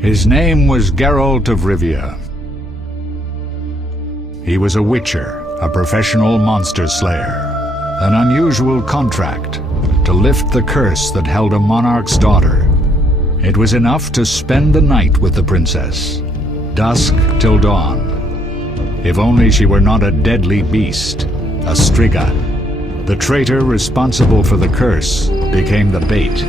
His name was Geralt of Rivia. He was a witcher, a professional monster slayer. An unusual contract to lift the curse that held a monarch's daughter. It was enough to spend the night with the princess, dusk till dawn. If only she were not a deadly beast, a striga. The traitor responsible for the curse became the bait.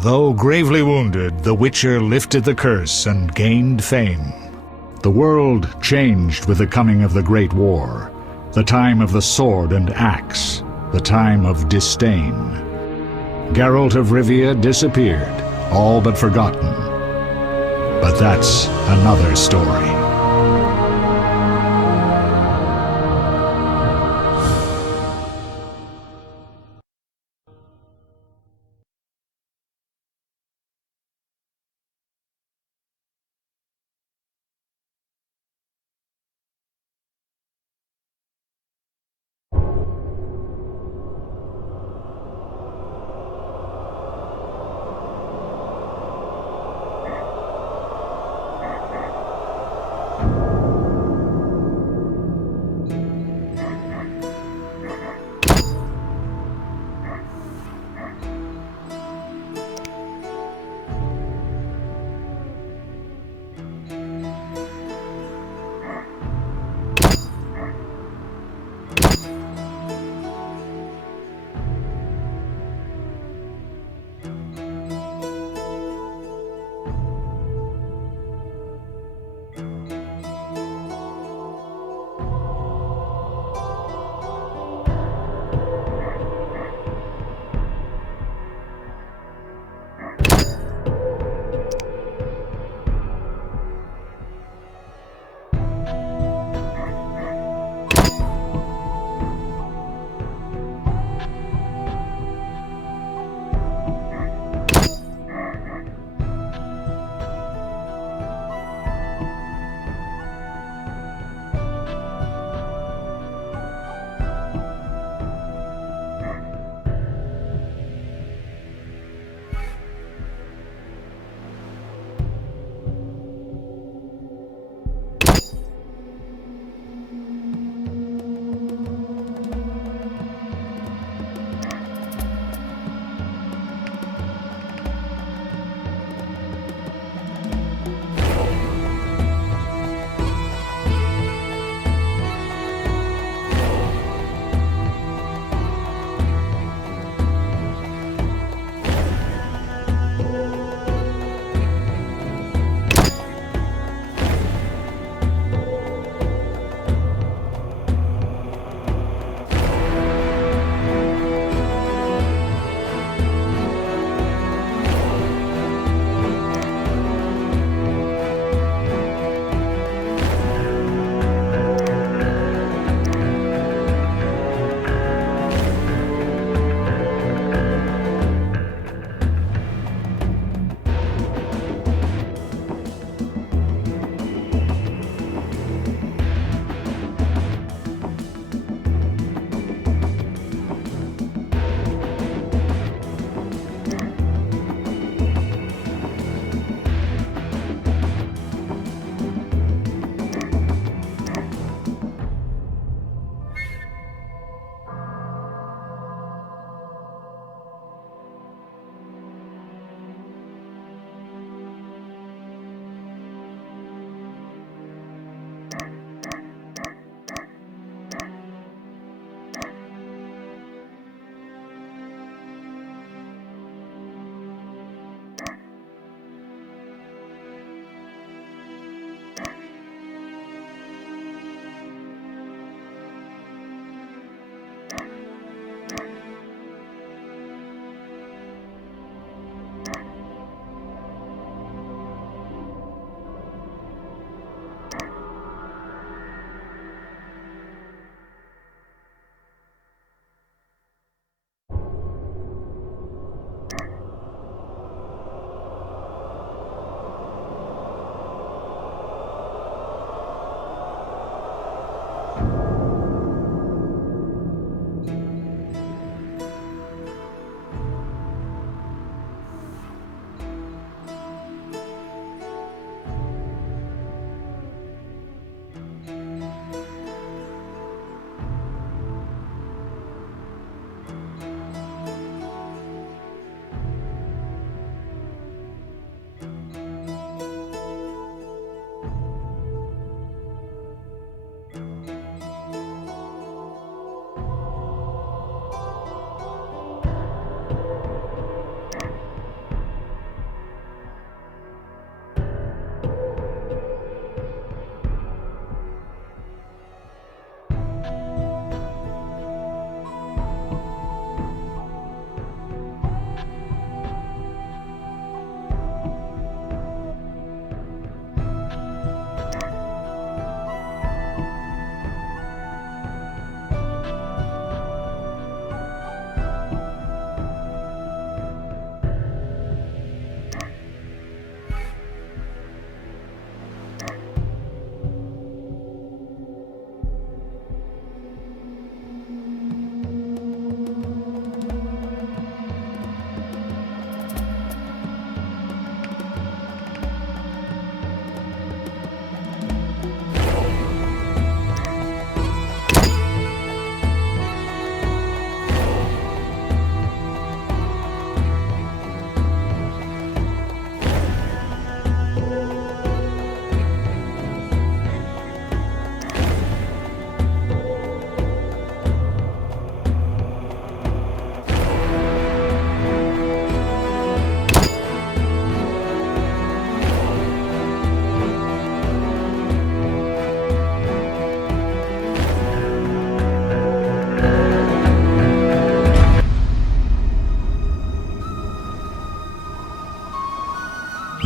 Though gravely wounded, the Witcher lifted the curse and gained fame. The world changed with the coming of the Great War, the time of the sword and axe, the time of disdain. Geralt of Rivia disappeared, all but forgotten. But that's another story.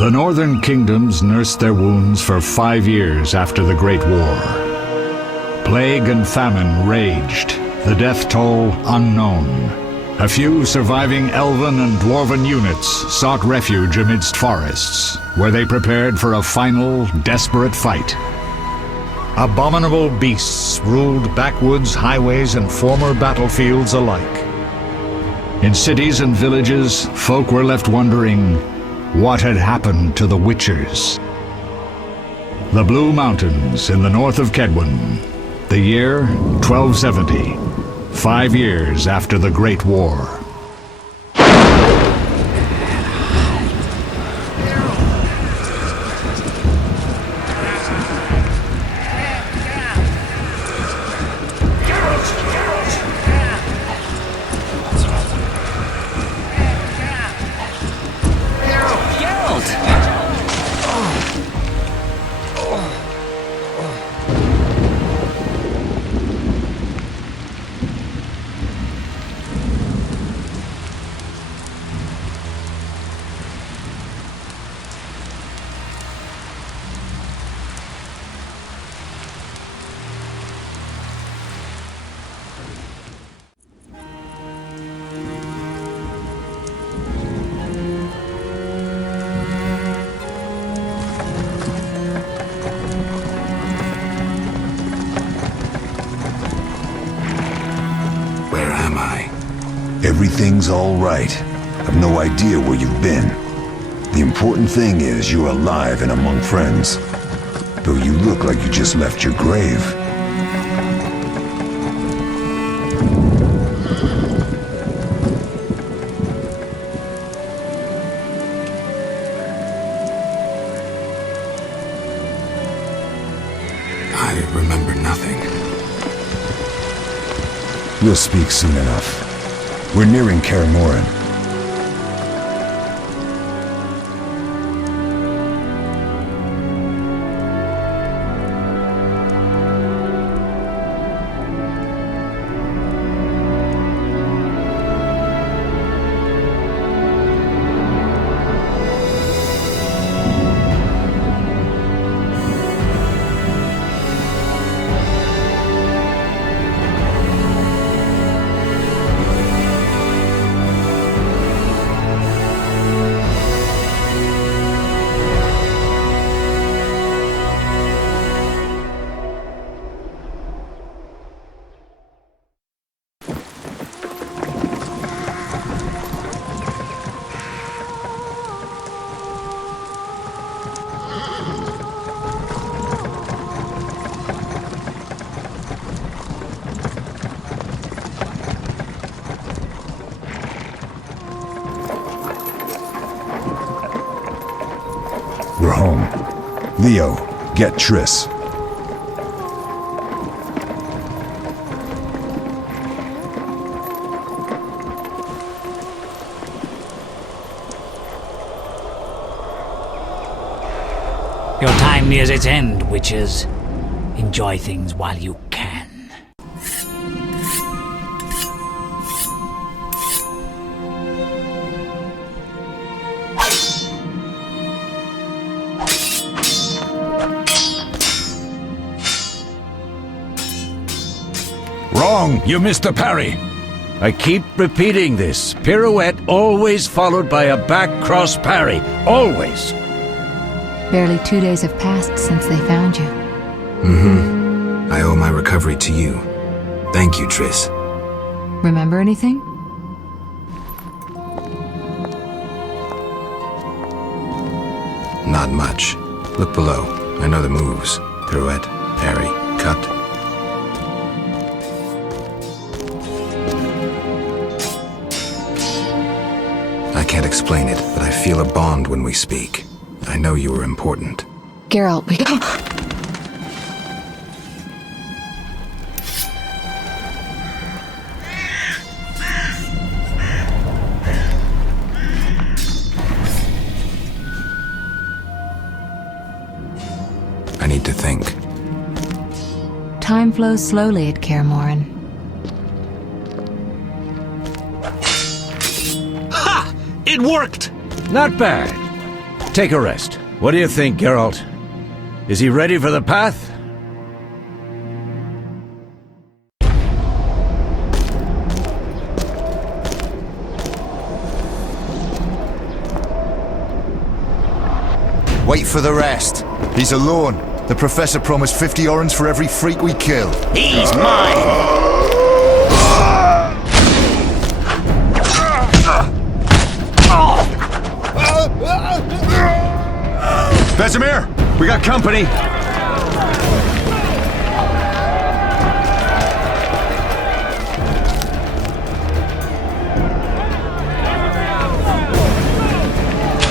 The northern kingdoms nursed their wounds for 5 years after the Great War. Plague and famine raged, the death toll unknown. A few surviving elven and dwarven units sought refuge amidst forests, where they prepared for a final, desperate fight. Abominable beasts ruled backwoods, highways, and former battlefields alike. In cities and villages, folk were left wondering what had happened to the Witchers. The Blue Mountains in the north of Kedwen, the year 1270, 5 years after the Great War. Everything's all right. I've no idea where you've been. The important thing is you're alive and among friends. Though you look like you just left your grave. I remember nothing. We'll speak soon enough. We're nearing Kaer Morhen. We're home. Leo, get Triss. Your time nears its end, witches. Enjoy things while you can. Wrong! You missed the parry! I keep repeating this. Pirouette always followed by a back cross parry. Always! Barely 2 days have passed since they found you. I owe my recovery to you. Thank you, Triss. Remember anything? Not much. Look below. I know the moves. Pirouette, parry, cut. I can't explain it, but I feel a bond when we speak. I know you were important. Geralt, we... I need to think. Time flows slowly at Kaer Morhen. Ha! It worked! Not bad. Take a rest. What do you think, Geralt? Is he ready for the path? Wait for the rest. He's alone. The Professor promised 50 orens for every freak we kill. He's mine! Vesemir, we got company.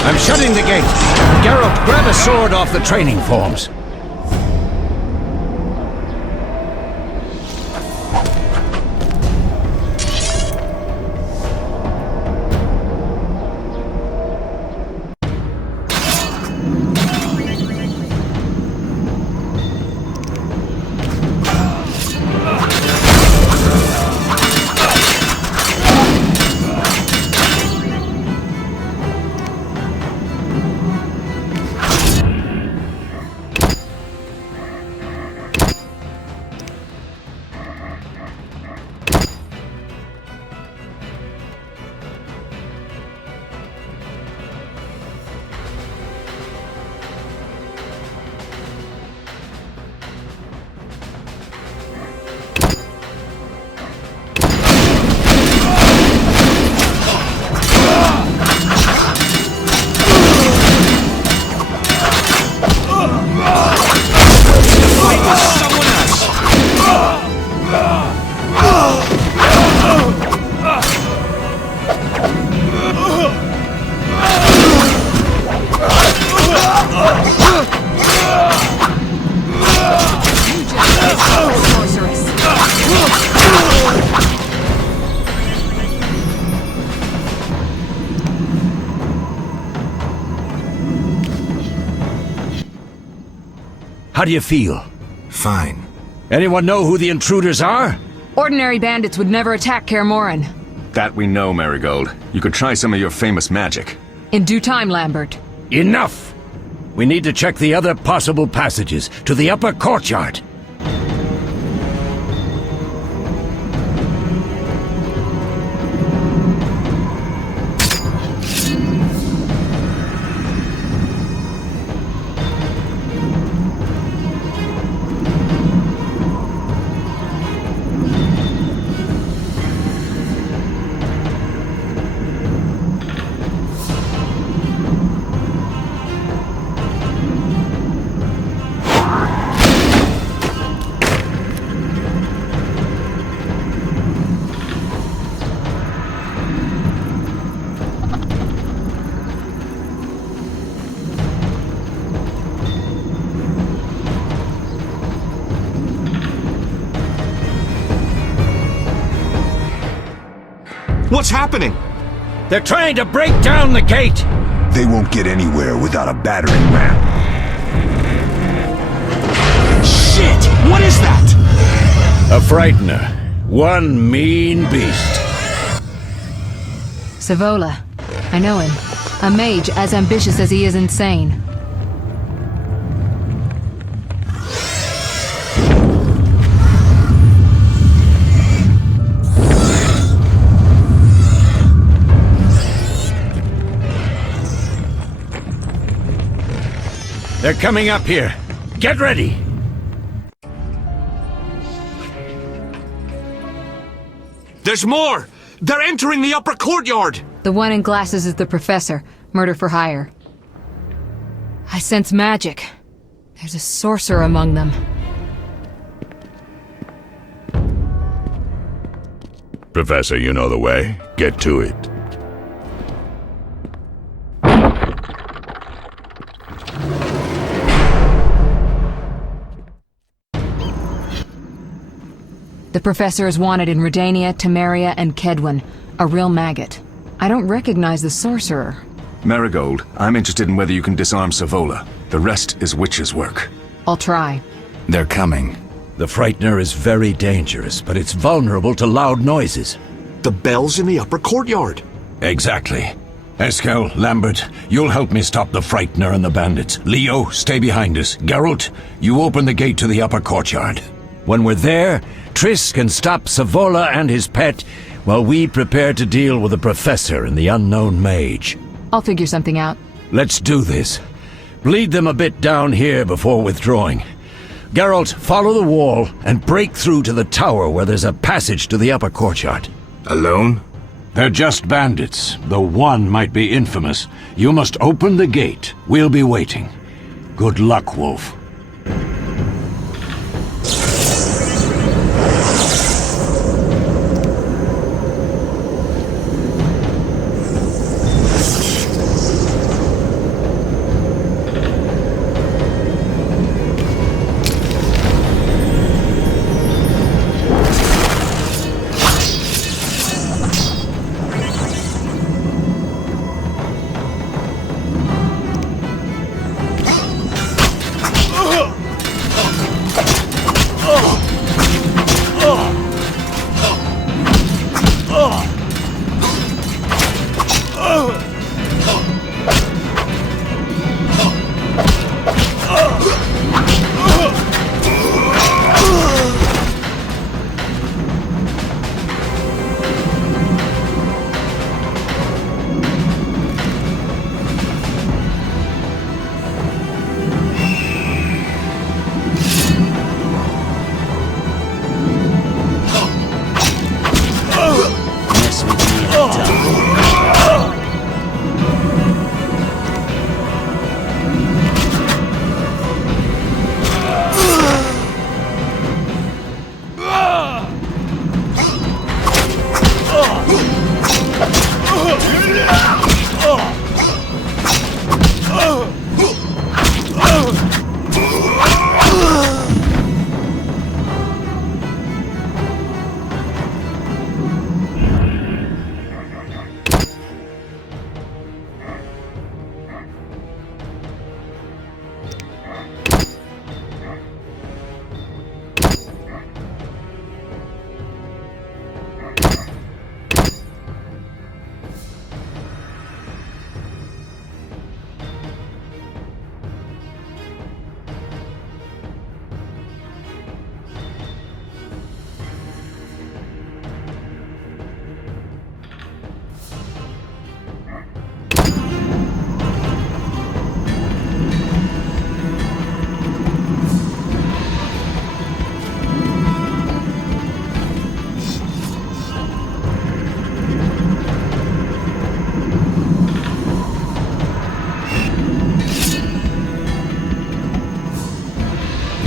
I'm shutting the gate. Geralt, grab a sword off the training forms. How do you feel? Fine. Anyone know who the intruders are? Ordinary bandits would never attack Kaer Morhen. That we know, Marigold. You could try some of your famous magic. In due time, Lambert. Enough! We need to check the other possible passages to the upper courtyard. What's happening? They're trying to break down the gate! They won't get anywhere without a battering ram. Shit! What is that? A frightener. One mean beast. Savola. I know him. A mage as ambitious as he is insane. They're coming up here. Get ready! There's more! They're entering the upper courtyard! The one in glasses is the Professor. Murder for hire. I sense magic. There's a sorcerer among them. Professor, you know the way. Get to it. The Professor is wanted in Redania, Temeria, and Kedwen. A real maggot. I don't recognize the sorcerer. Marigold, I'm interested in whether you can disarm Savola. The rest is witch's work. I'll try. They're coming. The frightener is very dangerous, but it's vulnerable to loud noises. The bell's in the upper courtyard. Exactly. Eskel, Lambert, you'll help me stop the Frightener and the bandits. Leo, stay behind us. Geralt, you open the gate to the upper courtyard. When we're there, Triss can stop Savola and his pet while we prepare to deal with the Professor and the unknown mage. I'll figure something out. Let's do this. Bleed them a bit down here before withdrawing. Geralt, follow the wall and break through to the tower where there's a passage to the upper courtyard. Alone? They're just bandits, though one might be infamous. You must open the gate. We'll be waiting. Good luck, Wolf.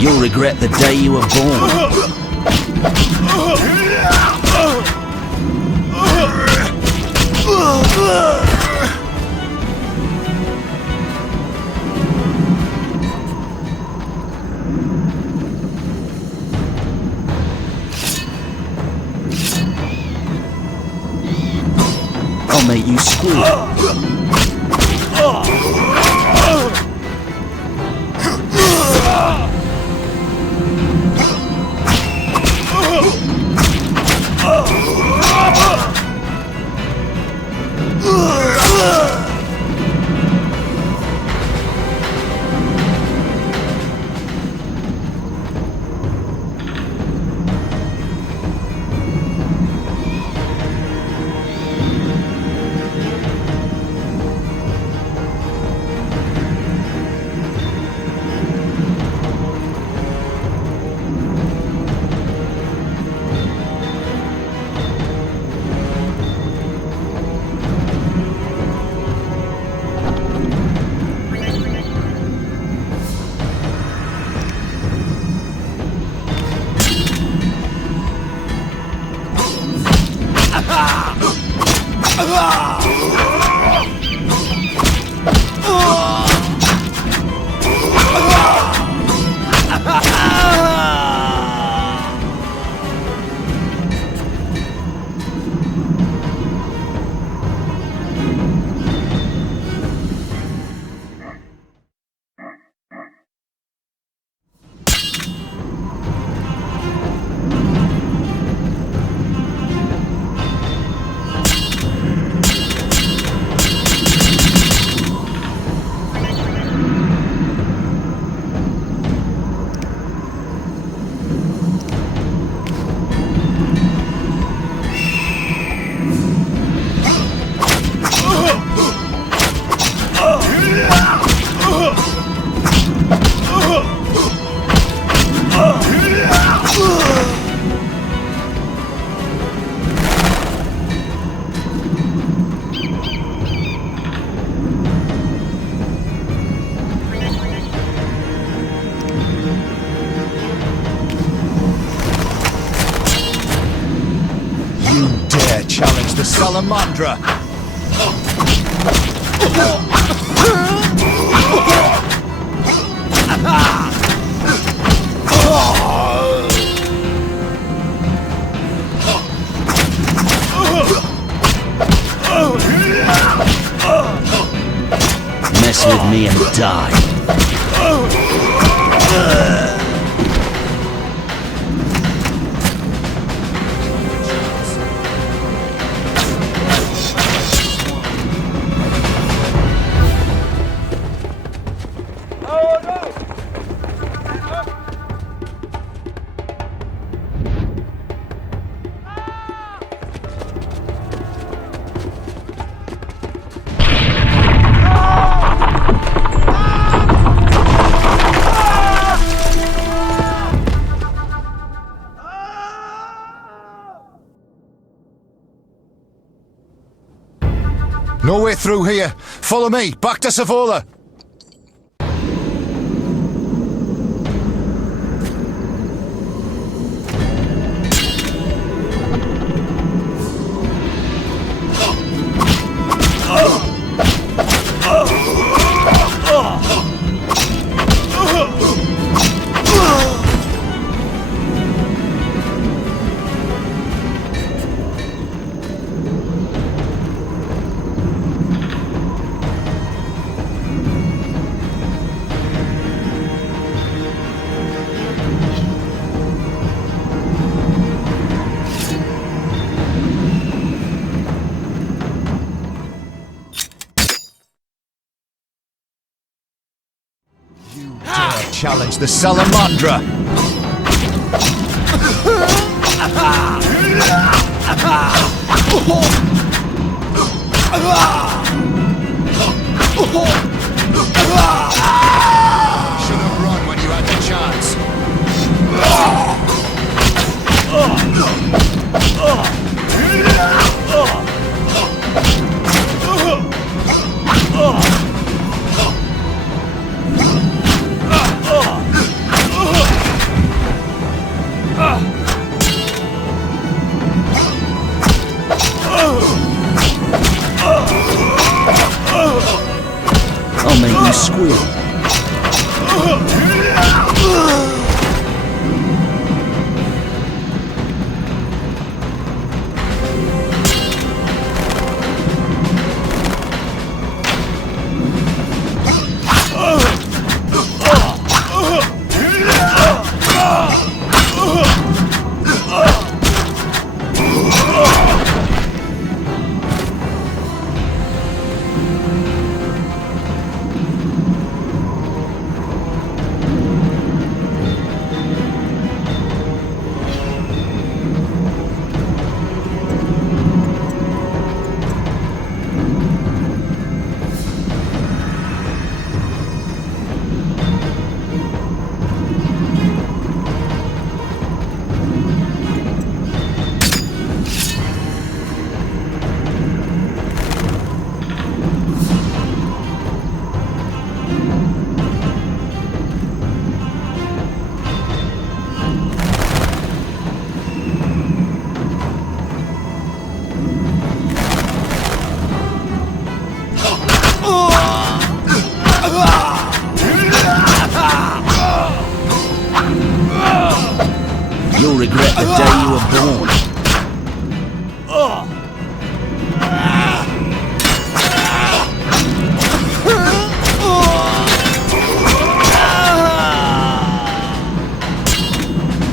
You'll regret the day you were born. I'll make you squeal. the Salamandra! Mess with me and die. No way through here. Follow me, back to Savola. Challenge the Salamandra! Should have run when you had the chance. I'll make you squeal. You'll regret the day you were born.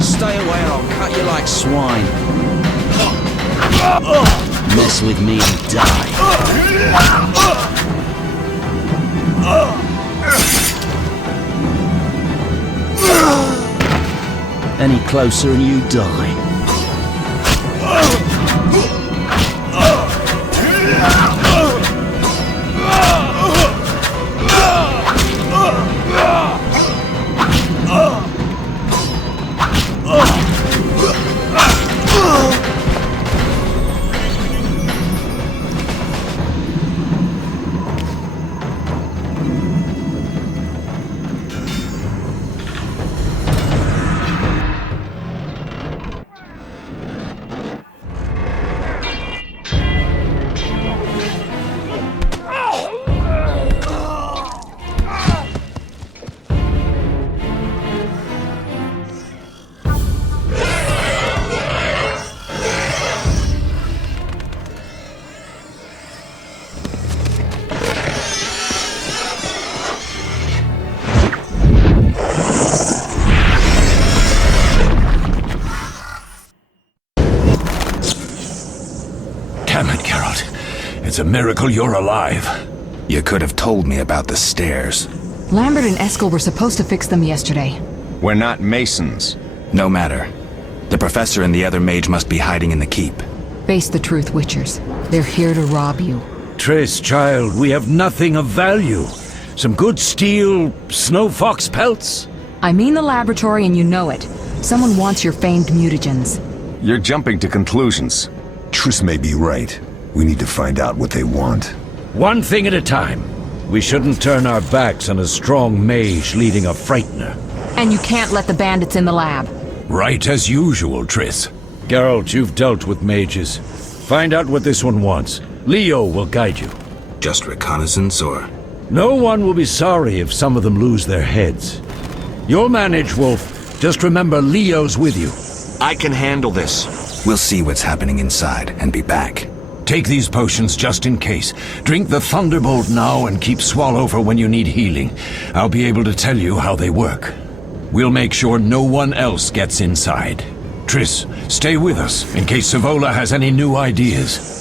Stay away or I'll cut you like swine. Mess with me and die. Any closer and you die. Damn it, Geralt. It's a miracle you're alive. You could have told me about the stairs. Lambert and Eskel were supposed to fix them yesterday. We're not masons. No matter. The professor and the other mage must be hiding in the keep. Face the truth, Witchers. They're here to rob you. Triss, child, we have nothing of value. Some good steel, snow fox pelts? I mean the laboratory and you know it. Someone wants your famed mutagens. You're jumping to conclusions. Triss may be right. We need to find out what they want. One thing at a time. We shouldn't turn our backs on a strong mage leading a frightener. And you can't let the bandits in the lab. Right as usual, Triss. Geralt, you've dealt with mages. Find out what this one wants. Leo will guide you. Just reconnaissance, or...? No one will be sorry if some of them lose their heads. You'll manage, Wolf. Just remember Leo's with you. I can handle this. We'll see what's happening inside and be back. Take these potions just in case. Drink the Thunderbolt now and keep Swallow for when you need healing. I'll be able to tell you how they work. We'll make sure no one else gets inside. Triss, stay with us in case Savola has any new ideas.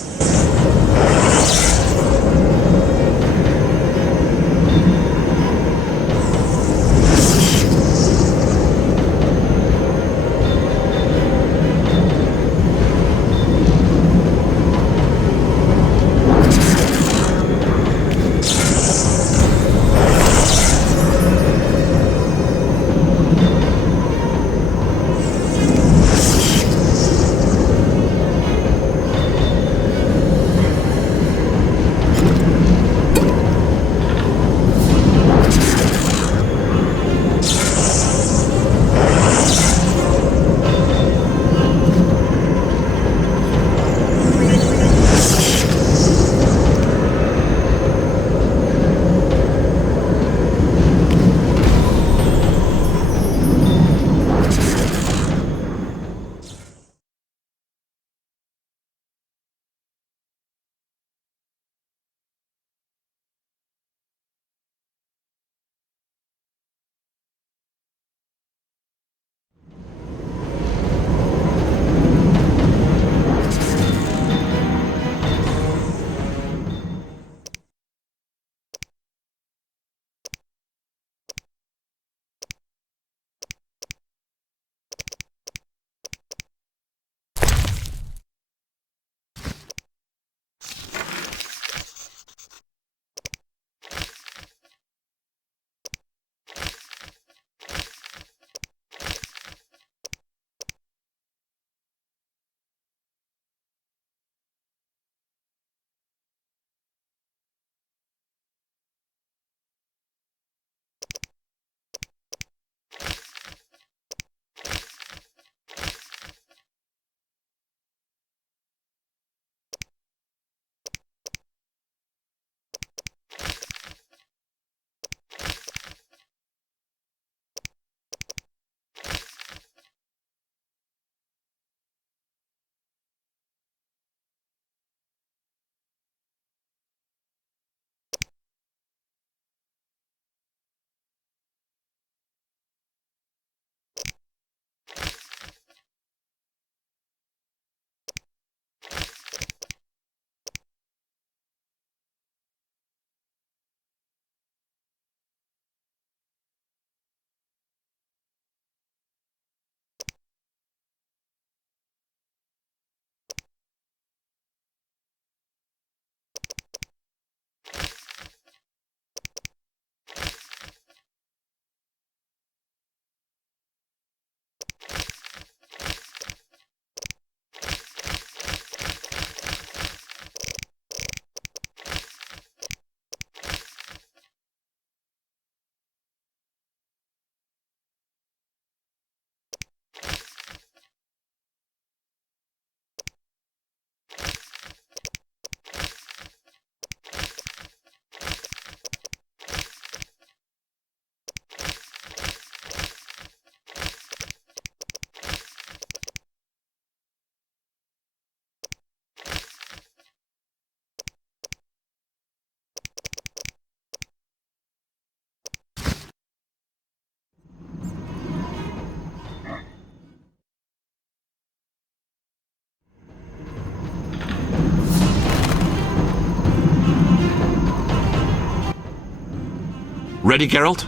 Ready, Geralt?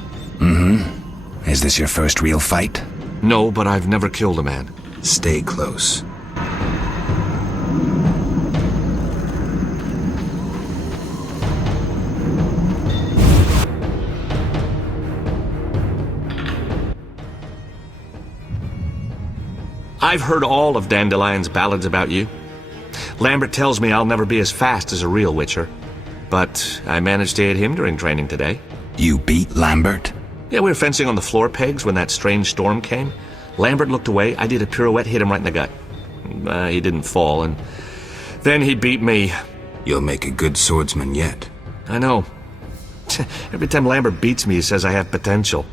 Is this your first real fight? No, but I've never killed a man. Stay close. I've heard all of Dandelion's ballads about you. Lambert tells me I'll never be as fast as a real Witcher. But I managed to hit him during training today. You beat Lambert? Yeah, we were fencing on the floor pegs when that strange storm came. Lambert looked away, I did a pirouette, hit him right in the gut. He didn't fall, and then he beat me. You'll make a good swordsman yet. I know. Every time Lambert beats me, he says I have potential.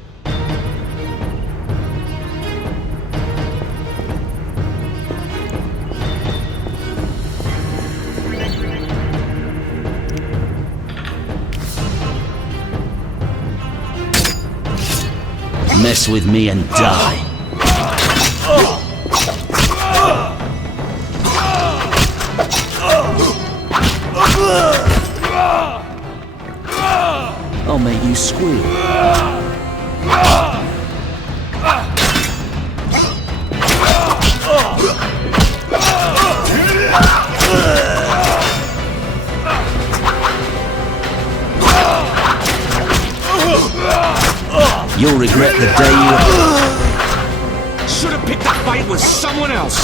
Mess with me and die. I'll make you squeal. You'll regret the day you... Should have picked a fight with someone else.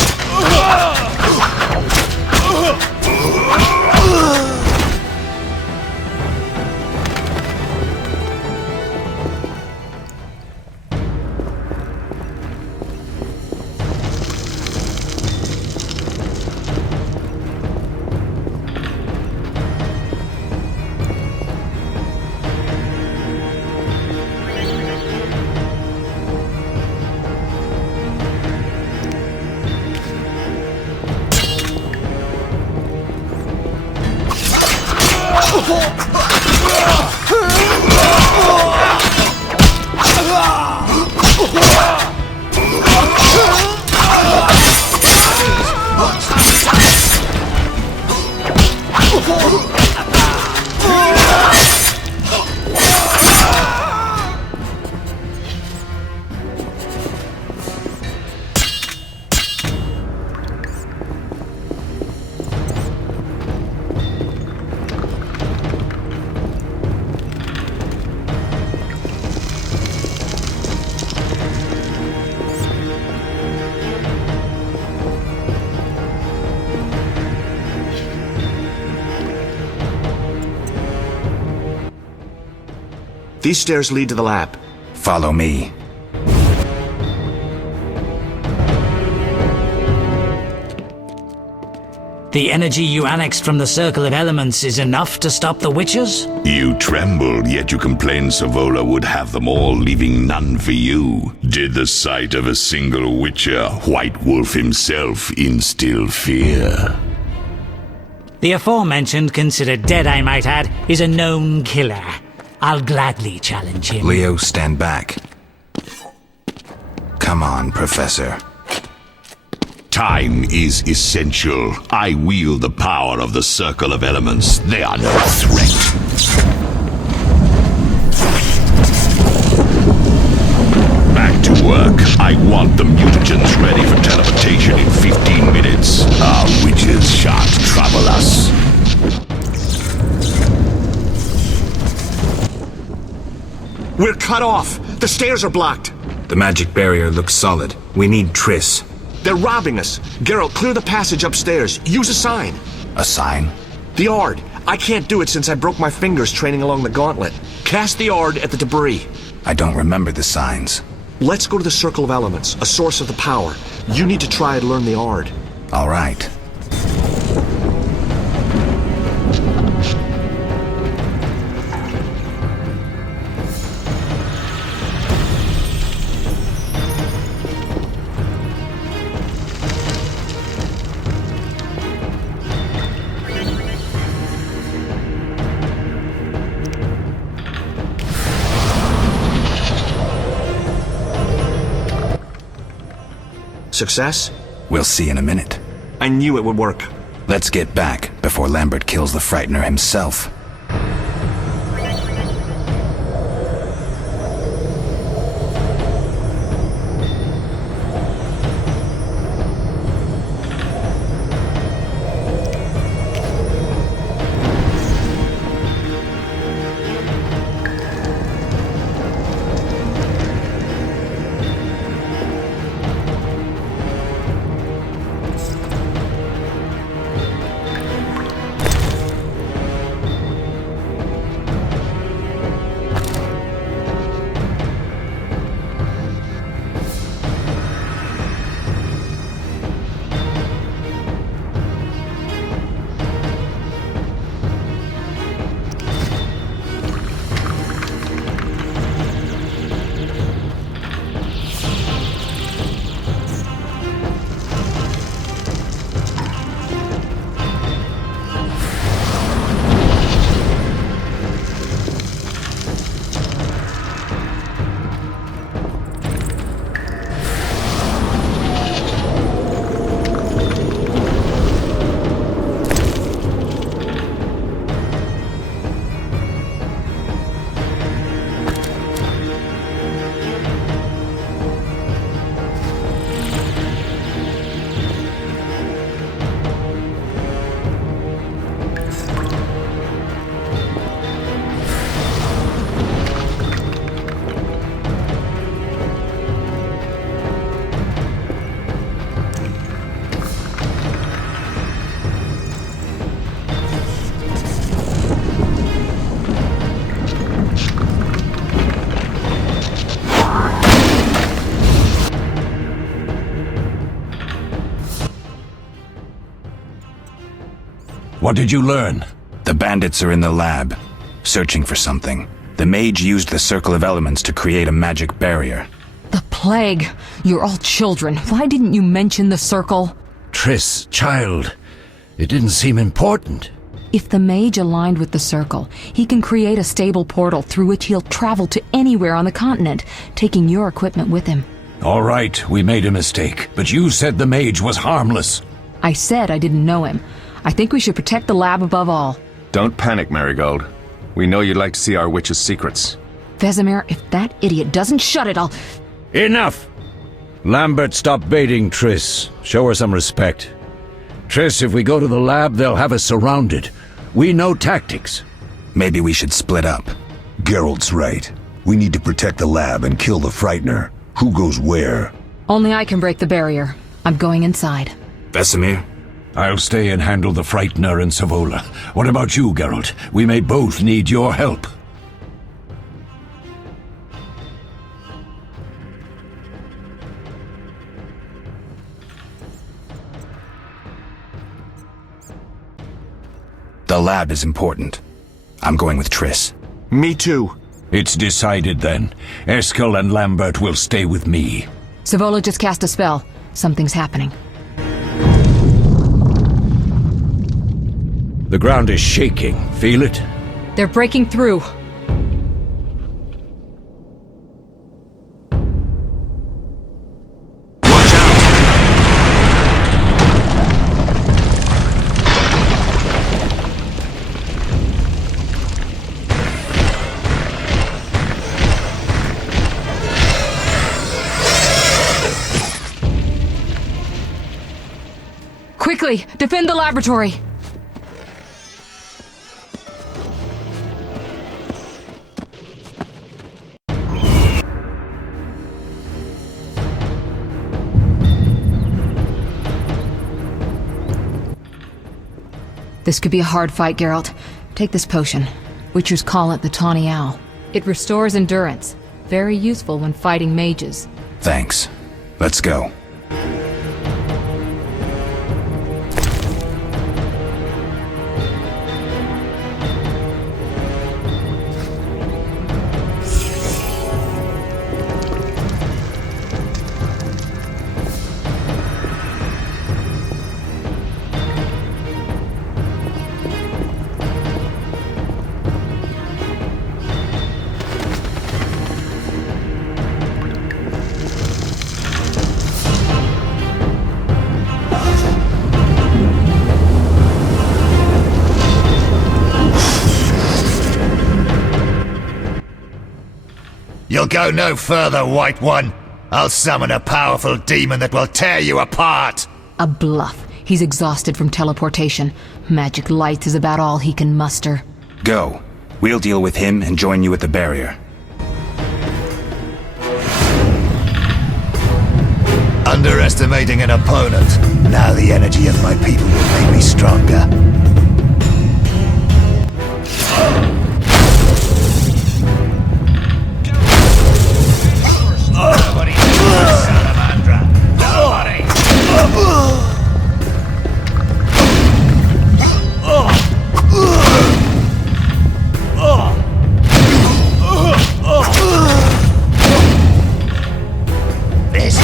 These stairs lead to the lab. Follow me. The energy you annexed from the Circle of Elements is enough to stop the Witchers? You trembled, yet you complained Savola would have them all, leaving none for you. Did the sight of a single Witcher, White Wolf himself, instill fear? The aforementioned, considered dead I might add, is a known killer. I'll gladly challenge him. Leo, stand back. Come on, Professor. Time is essential. I wield the power of the Circle of Elements. They are no threat. Back to work. I want the mutagens ready for teleportation in 15 minutes. Our witches shan't trouble us. We're cut off! The stairs are blocked! The magic barrier looks solid. We need Triss. They're robbing us! Geralt, clear the passage upstairs. Use a sign. A sign? The Ard. I can't do it since I broke my fingers training along the gauntlet. Cast the Ard at the debris. I don't remember the signs. Let's go to the Circle of Elements, a source of the power. You need to try and learn the Ard. All right. Success? We'll see in a minute. I knew it would work. Let's get back before Lambert kills the Frightener himself. What did you learn? The bandits are in the lab, searching for something. The mage used the circle of elements to create a magic barrier. The plague! You're all children. Why didn't you mention the circle? Triss, child, it didn't seem important. If the mage aligned with the circle, he can create a stable portal through which he'll travel to anywhere on the continent, taking your equipment with him. All right, we made a mistake, but you said the mage was harmless. I said I didn't know him. I think we should protect the lab above all. Don't panic, Marigold. We know you'd like to see our witch's secrets. Vesemir, if that idiot doesn't shut it, I'll... Enough! Lambert, stop baiting Triss. Show her some respect. Triss, if we go to the lab, they'll have us surrounded. We know tactics. Maybe we should split up. Geralt's right. We need to protect the lab and kill the Frightener. Who goes where? Only I can break the barrier. I'm going inside. Vesemir? I'll stay and handle the Frightener and Savola. What about you, Geralt? We may both need your help. The lab is important. I'm going with Triss. Me too. It's decided then. Eskel and Lambert will stay with me. Savola just cast a spell. Something's happening. The ground is shaking. Feel it? They're breaking through. Watch out! Quickly, defend the laboratory! This could be a hard fight, Geralt. Take this potion. Witchers call it the Tawny Owl. It restores endurance. Very useful when fighting mages. Thanks. Let's go. You'll go no further, White One. I'll summon a powerful demon that will tear you apart. A bluff. He's exhausted from teleportation. Magic light is about all he can muster. Go. We'll deal with him and join you at the barrier. Underestimating an opponent. Now the energy of my people will make me stronger. Nobody needs Salamandra. Nobody! This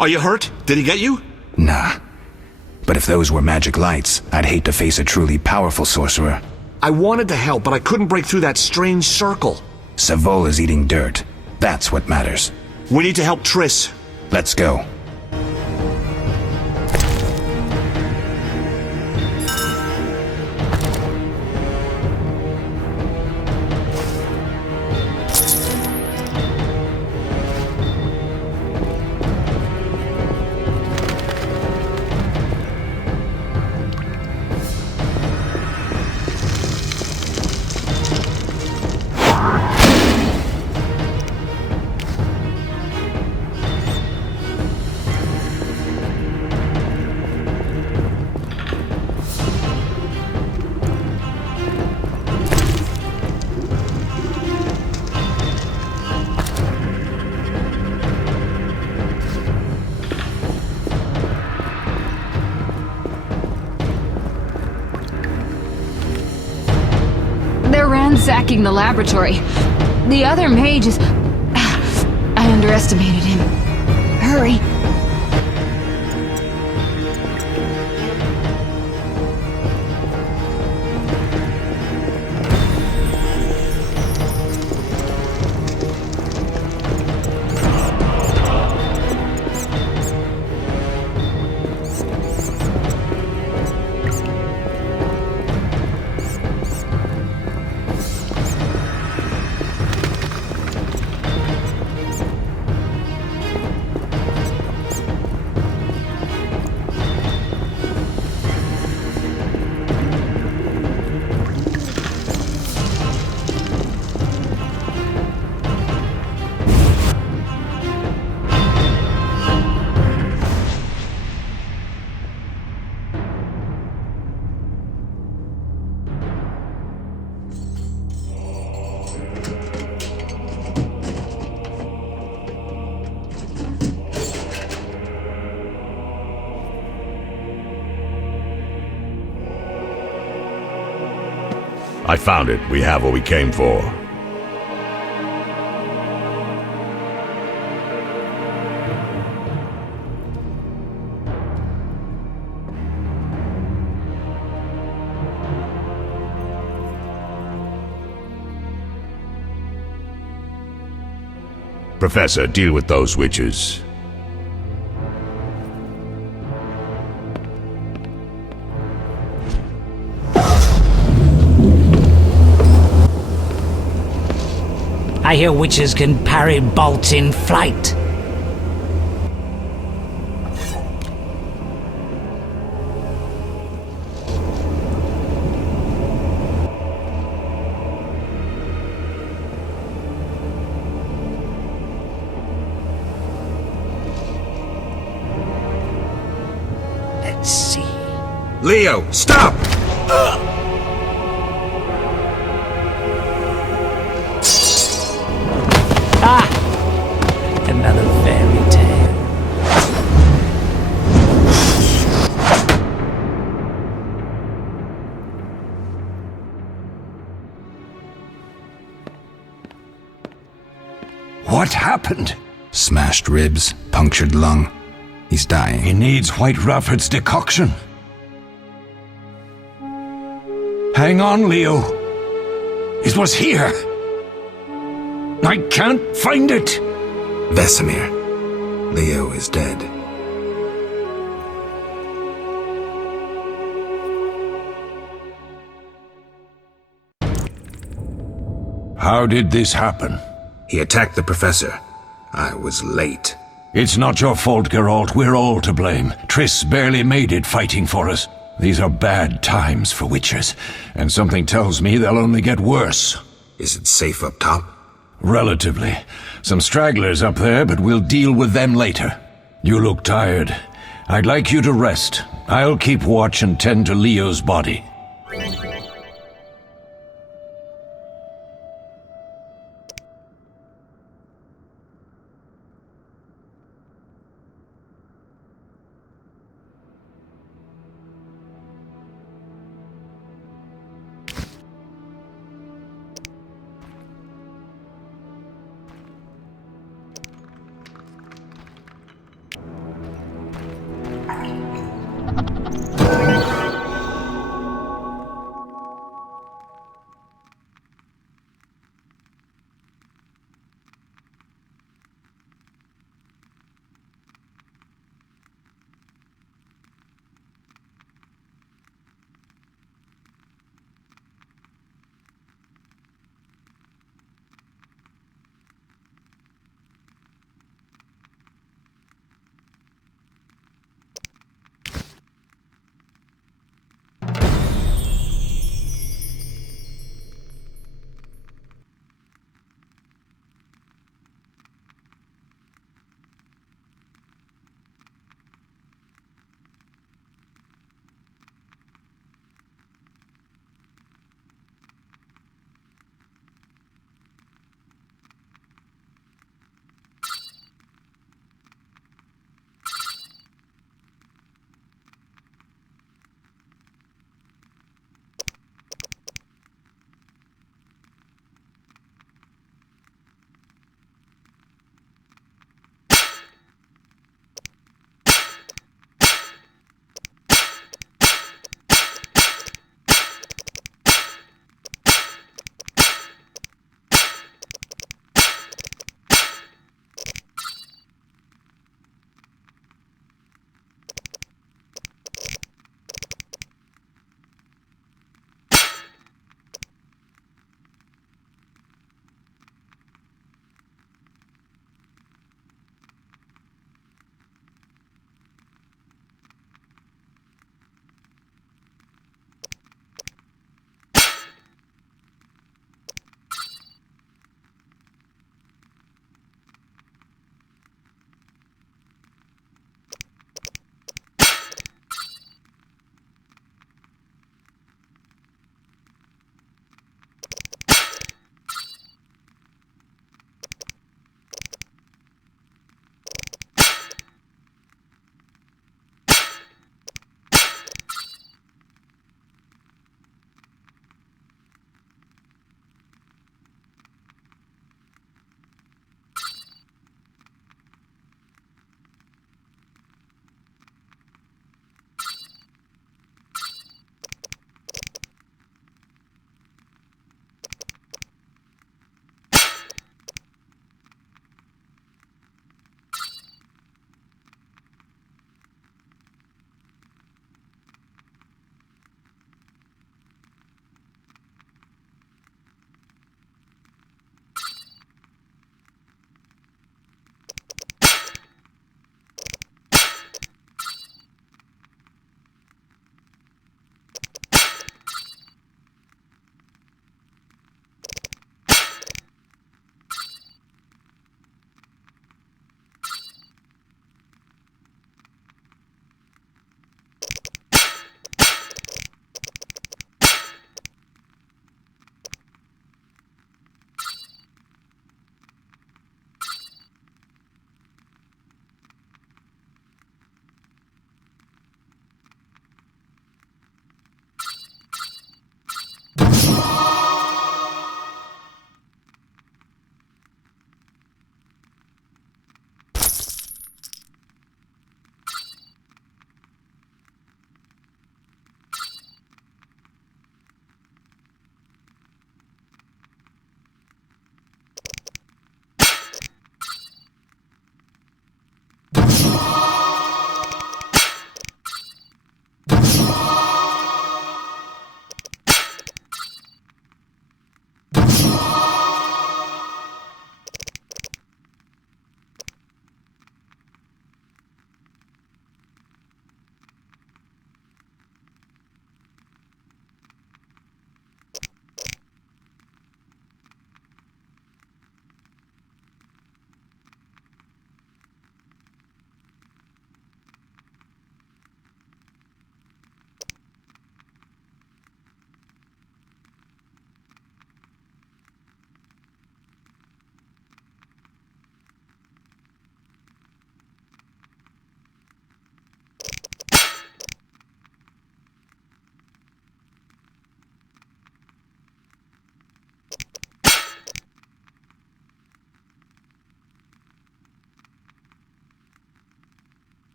Are you hurt? Did he get you? Nah. But if those were magic lights, I'd hate to face a truly powerful sorcerer. I wanted to help, but I couldn't break through that strange circle. Savola's eating dirt. That's what matters. We need to help Triss. Let's go. They're ransacking the laboratory. The other mage is... I underestimated him. Hurry. I found it. We have what we came for. Professor, deal with those witches. I hear witches can parry bolts in flight. Let's see. Leo, stop! Another fairy tale. What happened? Smashed ribs, punctured lung. He's dying. He needs White Rafford's decoction. Hang on, Leo. It was here. I can't find it. Vesemir. Leo is dead. How did this happen? He attacked the professor. I was late. It's not your fault, Geralt. We're all to blame. Triss barely made it fighting for us. These are bad times for witchers, and something tells me they'll only get worse. Is it safe up top? Relatively. Some stragglers up there, but we'll deal with them later. You look tired. I'd like you to rest. I'll keep watch and tend to Leo's body.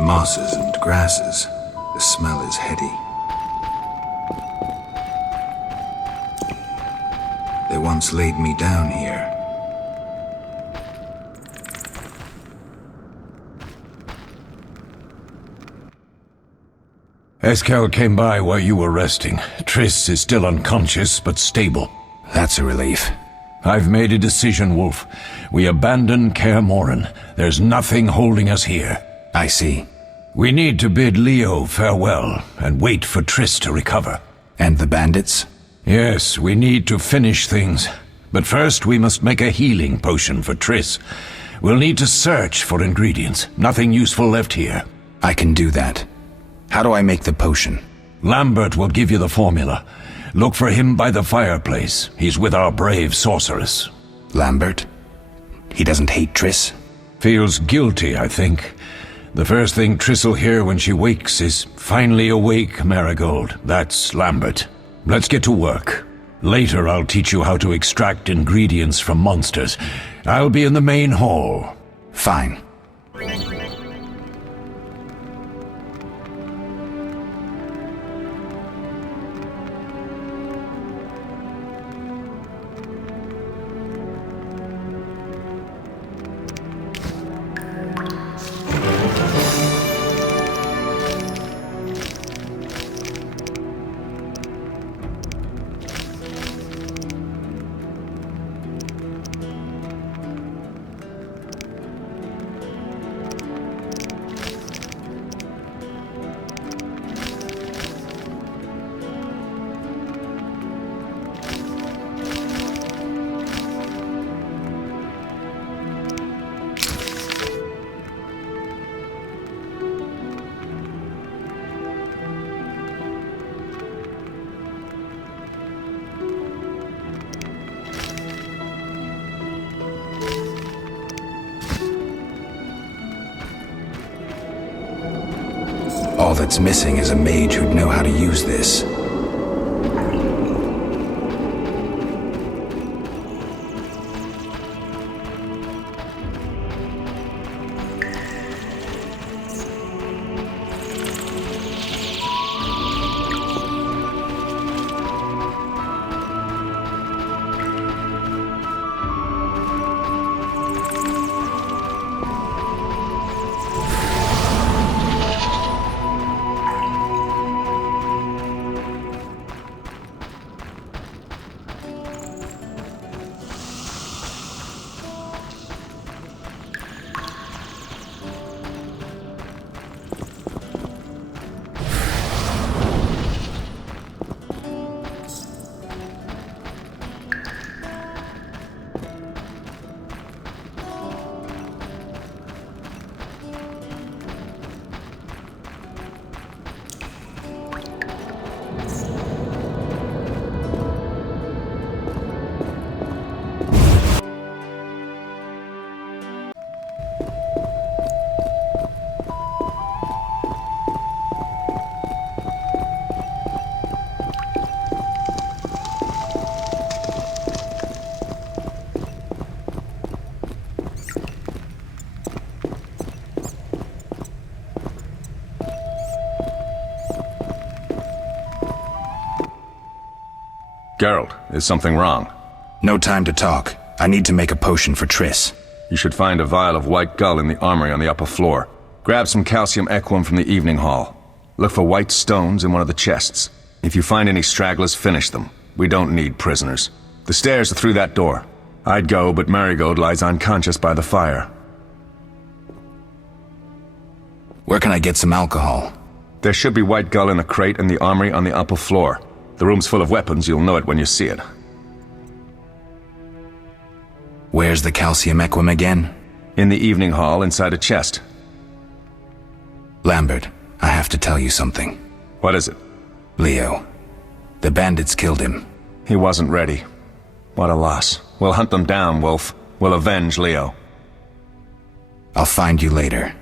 Mosses and grasses. The smell is heady. They once laid me down here. Eskel came by while you were resting. Triss is still unconscious, but stable. That's a relief. I've made a decision, Wolf. We abandon Kaer Morhen. There's nothing holding us here. I see. We need to bid Leo farewell and wait for Triss to recover. And the bandits? Yes, we need to finish things. But first we must make a healing potion for Triss. We'll need to search for ingredients. Nothing useful left here. I can do that. How do I make the potion? Lambert will give you the formula. Look for him by the fireplace. He's with our brave sorceress. Lambert? He doesn't hate Triss? Feels guilty, I think. The first thing Triss will hear when she wakes is, "Finally awake, Marigold." That's Lambert. Let's get to work. Later I'll teach you how to extract ingredients from monsters. I'll be in the main hall. Fine. All that's missing is a mage who'd know how to use this. Geralt, is something wrong? No time to talk. I need to make a potion for Triss. You should find a vial of white gull in the armory on the upper floor. Grab some calcium equum from the evening hall. Look for white stones in one of the chests. If you find any stragglers, finish them. We don't need prisoners. The stairs are through that door. I'd go, but Marigold lies unconscious by the fire. Where can I get some alcohol? There should be white gull in a crate in the armory on the upper floor. The room's full of weapons, you'll know it when you see it. Where's the calcium equum again? In the evening hall, inside a chest. Lambert, I have to tell you something. What is it? Leo. The bandits killed him. He wasn't ready. What a loss. We'll hunt them down, Wolf. We'll avenge Leo. I'll find you later.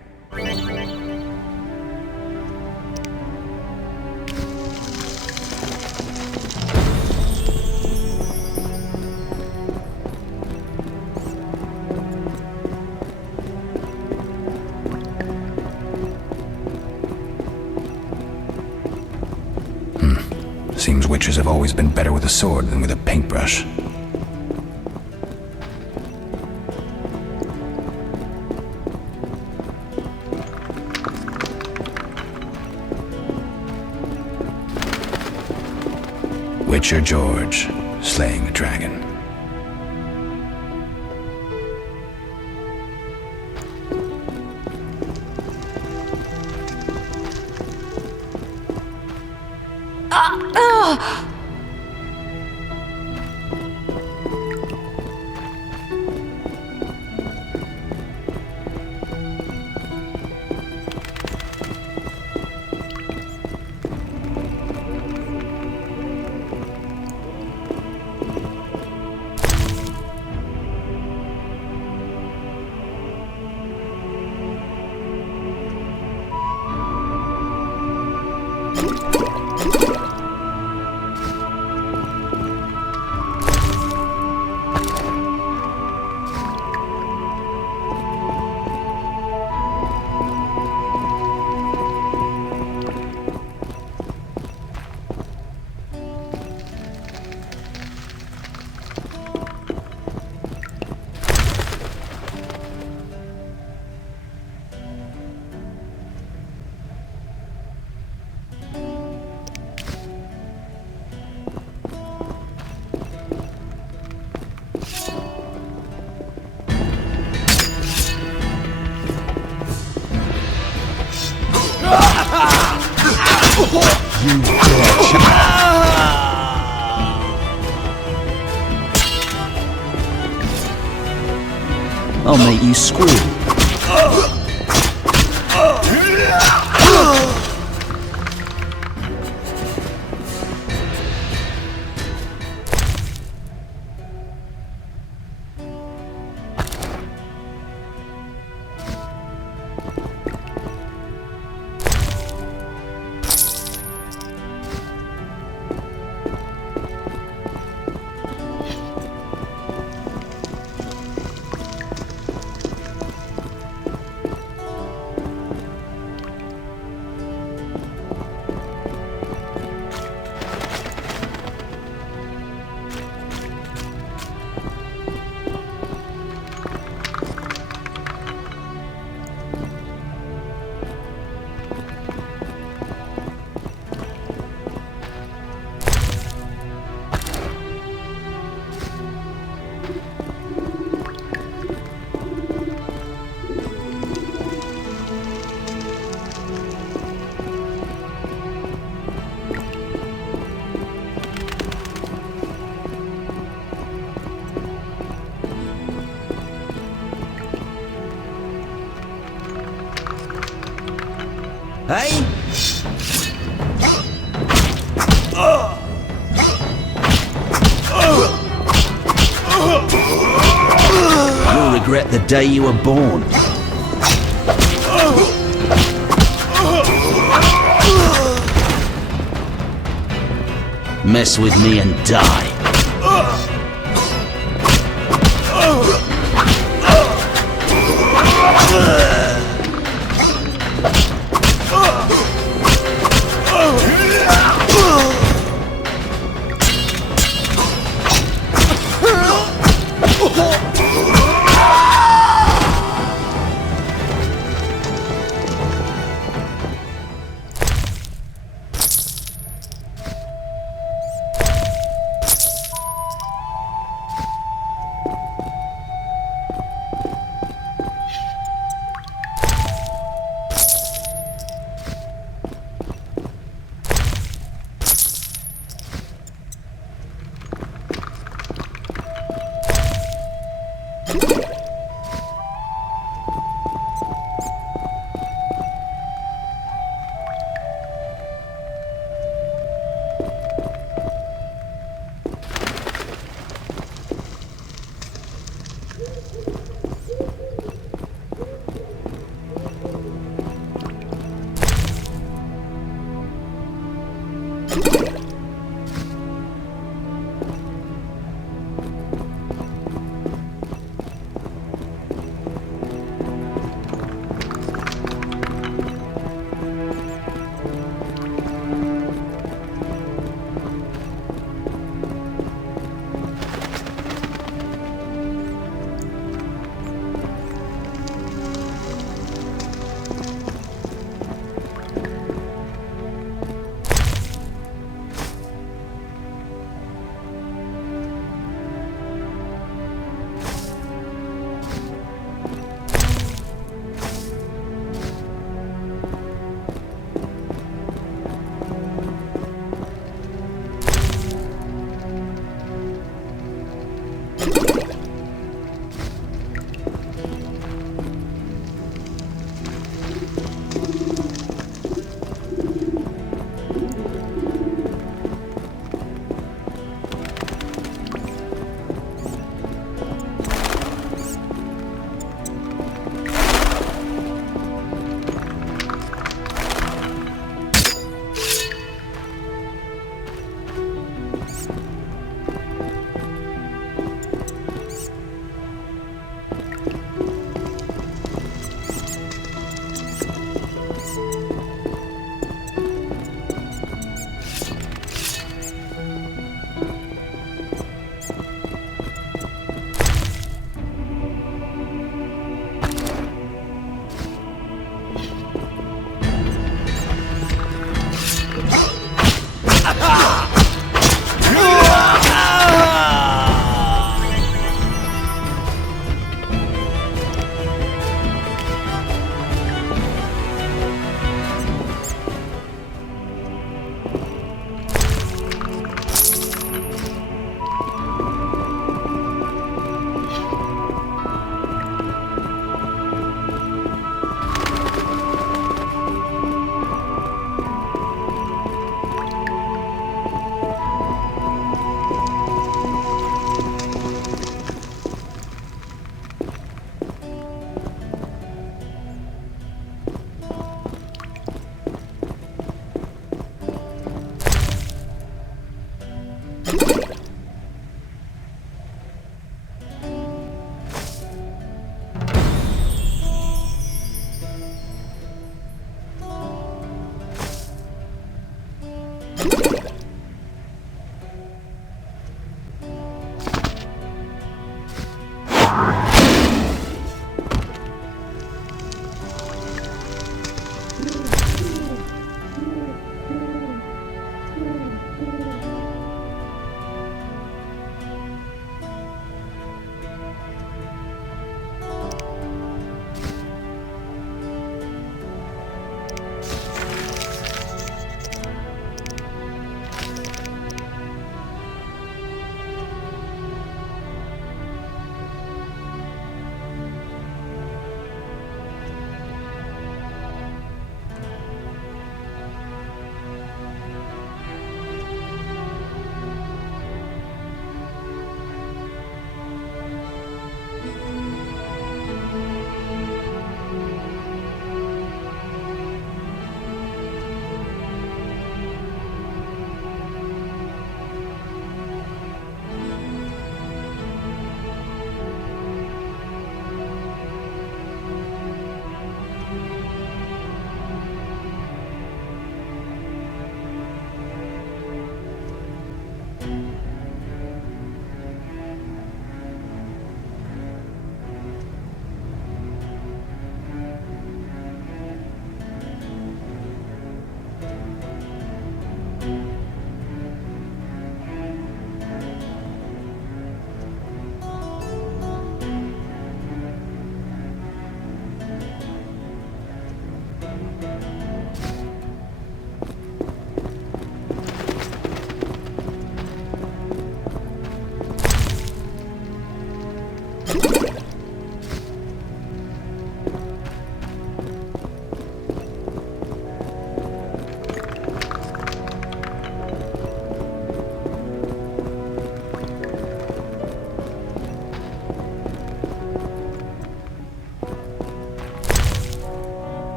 Seems witches have always been better with a sword than with a paintbrush. Witcher George, slaying a dragon. I'll make you squeal. Hey? You'll regret the day you were born. Mess with me and die.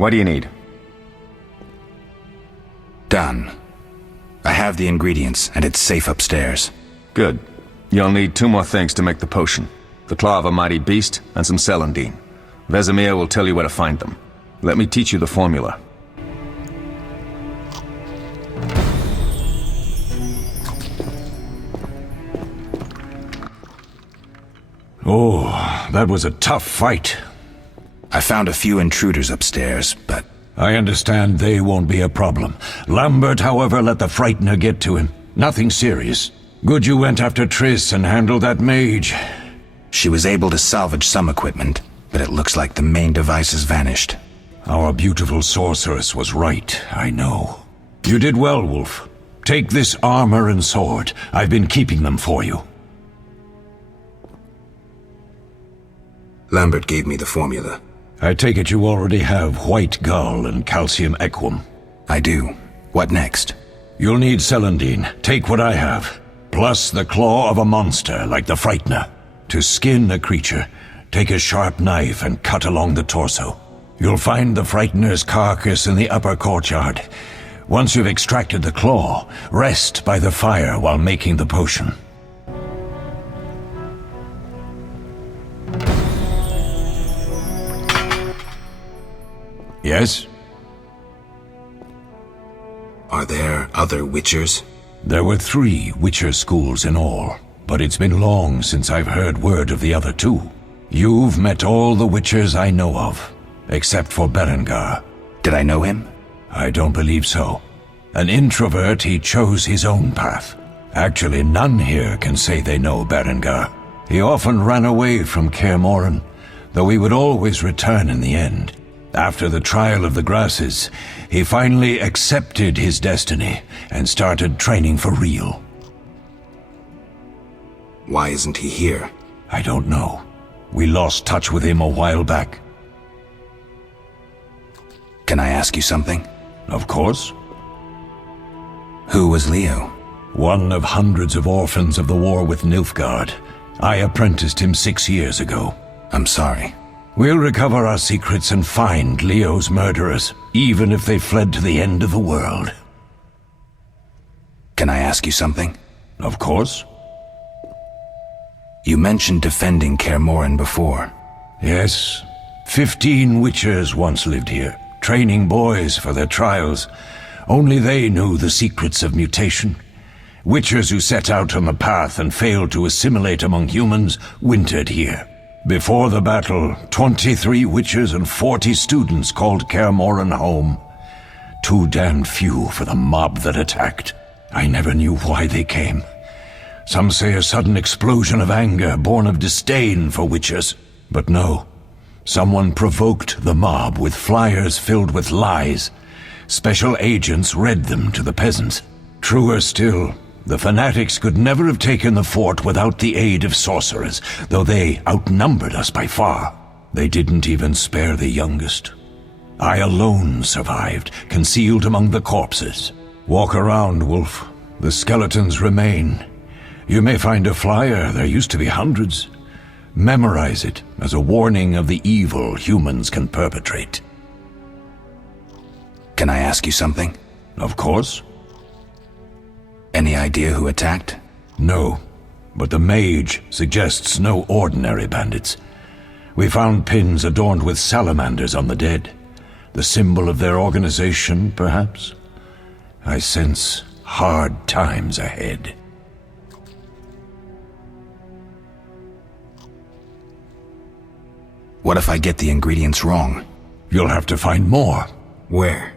What do you need? Done. I have the ingredients, and it's safe upstairs. Good. You'll need 2 more things to make the potion. The claw of a mighty beast and some celandine. Vesemir will tell you where to find them. Let me teach you the formula. Oh, that was a tough fight. I found a few intruders upstairs, but... I understand they won't be a problem. Lambert, however, let the Frightener get to him. Nothing serious. Good you went after Triss and handled that mage. She was able to salvage some equipment, but it looks like the main device has vanished. Our beautiful sorceress was right, I know. You did well, Wolf. Take this armor and sword. I've been keeping them for you. Lambert gave me the formula. I take it you already have white gull and calcium equum. I do. What next? You'll need celandine. Take what I have. Plus the claw of a monster like the Frightener. To skin a creature, take a sharp knife and cut along the torso. You'll find the Frightener's carcass in the upper courtyard. Once you've extracted the claw, rest by the fire while making the potion. Yes? Are there other Witchers? There were 3 Witcher schools in all, but it's been long since I've heard word of the other 2. You've met all the Witchers I know of, except for Berengar. Did I know him? I don't believe so. An introvert, he chose his own path. Actually, none here can say they know Berengar. He often ran away from Kaer Morhen, though he would always return in the end. After the trial of the grasses, he finally accepted his destiny and started training for real. Why isn't he here? I don't know. We lost touch with him a while back. Can I ask you something? Of course. Who was Leo? One of hundreds of orphans of the war with Nilfgaard. I apprenticed him 6 years ago. I'm sorry. We'll recover our secrets and find Leo's murderers, even if they fled to the end of the world. Can I ask you something? Of course. You mentioned defending Kaer Morhen before. Yes. 15 Witchers once lived here, training boys for their trials. Only they knew the secrets of mutation. Witchers who set out on the path and failed to assimilate among humans wintered here. Before the battle, 23 Witchers and 40 students called Kaer Morhen home. Too damned few for the mob that attacked. I never knew why they came. Some say a sudden explosion of anger born of disdain for Witchers. But no. Someone provoked the mob with flyers filled with lies. Special agents read them to the peasants. Truer still, the fanatics could never have taken the fort without the aid of sorcerers, though they outnumbered us by far. They didn't even spare the youngest. I alone survived, concealed among the corpses. Walk around, Wolf. The skeletons remain. You may find a flyer, there used to be hundreds. Memorize it as a warning of the evil humans can perpetrate. Can I ask you something? Of course. Any idea who attacked? No, but the mage suggests no ordinary bandits. We found pins adorned with salamanders on the dead. The symbol of their organization, perhaps? I sense hard times ahead. What if I get the ingredients wrong? You'll have to find more. Where?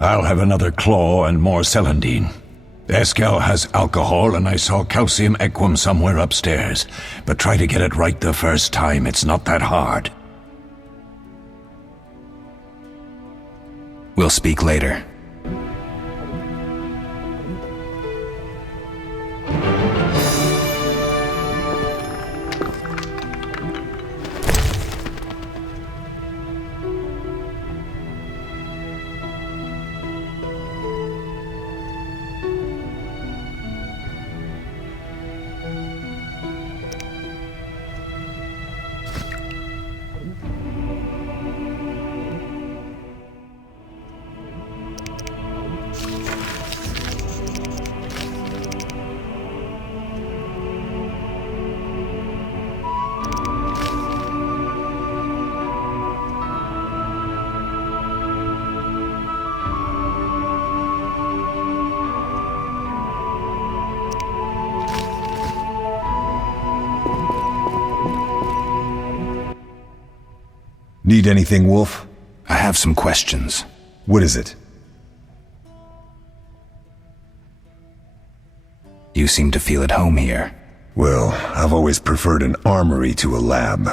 I'll have another claw and more celandine. Eskel has alcohol, and I saw calcium equum somewhere upstairs. But try to get it right the first time, it's not that hard. We'll speak later. Need anything, Wolf? I have some questions. What is it? You seem to feel at home here. Well, I've always preferred an armory to a lab.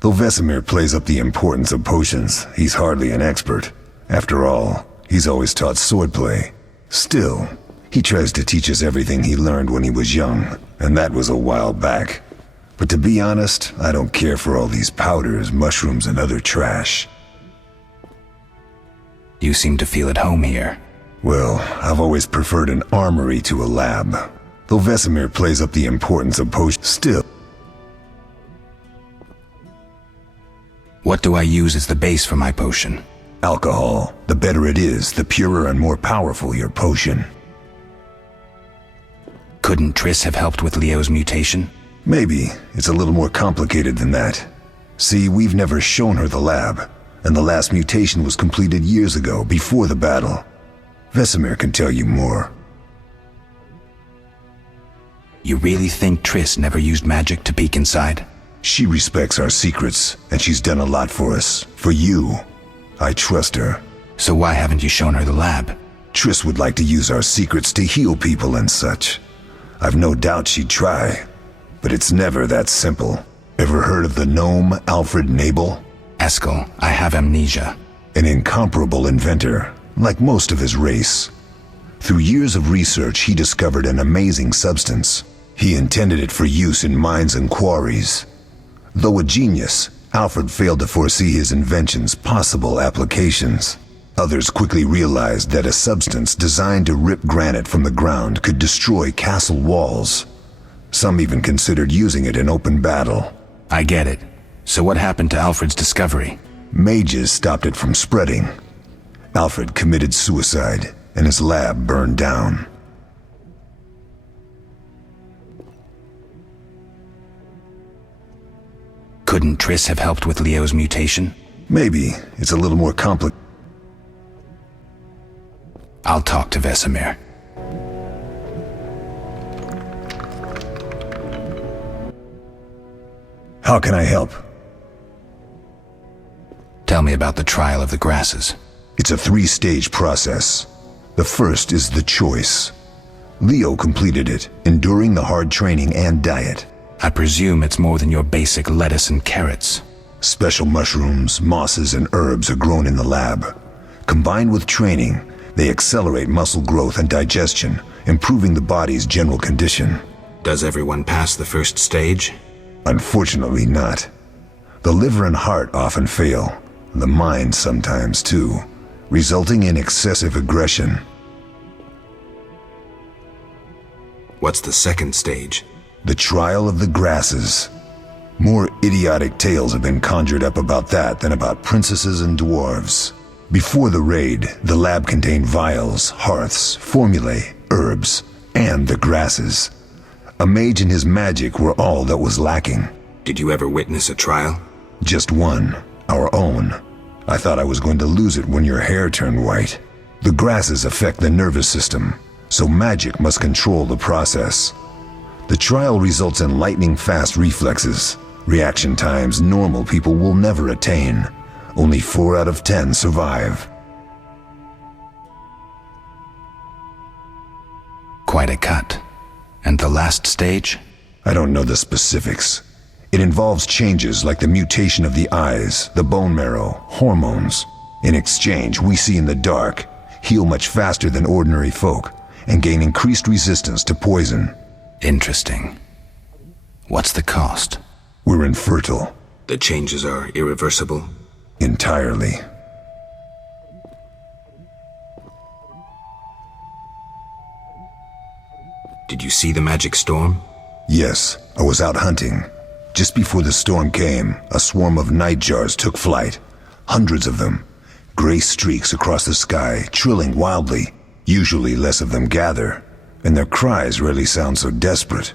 Though Vesemir plays up the importance of potions, he's hardly an expert. After all, he's always taught swordplay. Still, he tries to teach us everything he learned when he was young, and that was a while back. But to be honest, I don't care for all these powders, mushrooms, and other trash. You seem to feel at home here. Well, I've always preferred an armory to a lab. Though Vesemir plays up the importance of potions, still. What do I use as the base for my potion? Alcohol. The better it is, the purer and more powerful your potion. Couldn't Triss have helped with Leo's mutation? Maybe. It's a little more complicated than that. See, we've never shown her the lab, and the last mutation was completed years ago, before the battle. Vesemir can tell you more. You really think Triss never used magic to peek inside? She respects our secrets, and she's done a lot for us. For you. I trust her. So why haven't you shown her the lab? Triss would like to use our secrets to heal people and such. I've no doubt she'd try, but it's never that simple. Ever heard of the gnome Alfred Nabel? Eskel, I have amnesia. An incomparable inventor, like most of his race. Through years of research, he discovered an amazing substance. He intended it for use in mines and quarries. Though a genius, Alfred failed to foresee his invention's possible applications. Others quickly realized that a substance designed to rip granite from the ground could destroy castle walls. Some even considered using it in open battle. I get it. So what happened to Alfred's discovery? Mages stopped it from spreading. Alfred committed suicide, and his lab burned down. Couldn't Triss have helped with Leo's mutation? Maybe. It's a little more complicated. I'll talk to Vesemir. How can I help? Tell me about the trial of the grasses. It's a 3-stage process. The first is the choice. Leo completed it, enduring the hard training and diet. I presume it's more than your basic lettuce and carrots. Special mushrooms, mosses, and herbs are grown in the lab. Combined with training, they accelerate muscle growth and digestion, improving the body's general condition. Does everyone pass the first stage? Unfortunately not. The liver and heart often fail, the mind sometimes too, resulting in excessive aggression. What's the second stage? The trial of the grasses. More idiotic tales have been conjured up about that than about princesses and dwarves. Before the raid, the lab contained vials, hearths, formulae, herbs, and the grasses. A mage and his magic were all that was lacking. Did you ever witness a trial? Just one, our own. I thought I was going to lose it when your hair turned white. The grasses affect the nervous system, so magic must control the process. The trial results in lightning-fast reflexes, reaction times normal people will never attain. Only 4 out of 10 survive. Quite a cut. And the last stage? I don't know the specifics. It involves changes like the mutation of the eyes, the bone marrow, hormones. In exchange, we see in the dark, heal much faster than ordinary folk, and gain increased resistance to poison. Interesting. What's the cost? We're infertile. The changes are irreversible? Entirely. Did you see the magic storm? Yes, I was out hunting. Just before the storm came, a swarm of nightjars took flight. Hundreds of them. Gray streaks across the sky, trilling wildly. Usually less of them gather, and their cries rarely sound so desperate.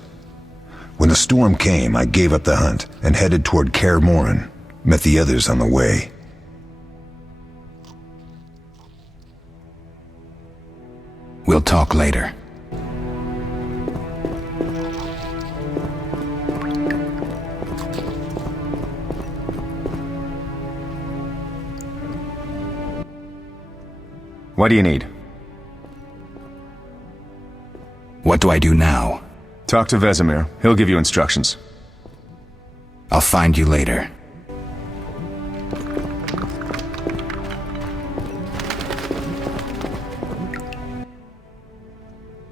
When the storm came, I gave up the hunt and headed toward Kaer Morhen. Met the others on the way. We'll talk later. What do you need? What do I do now? Talk to Vesemir. He'll give you instructions. I'll find you later.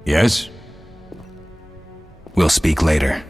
Yes? We'll speak later.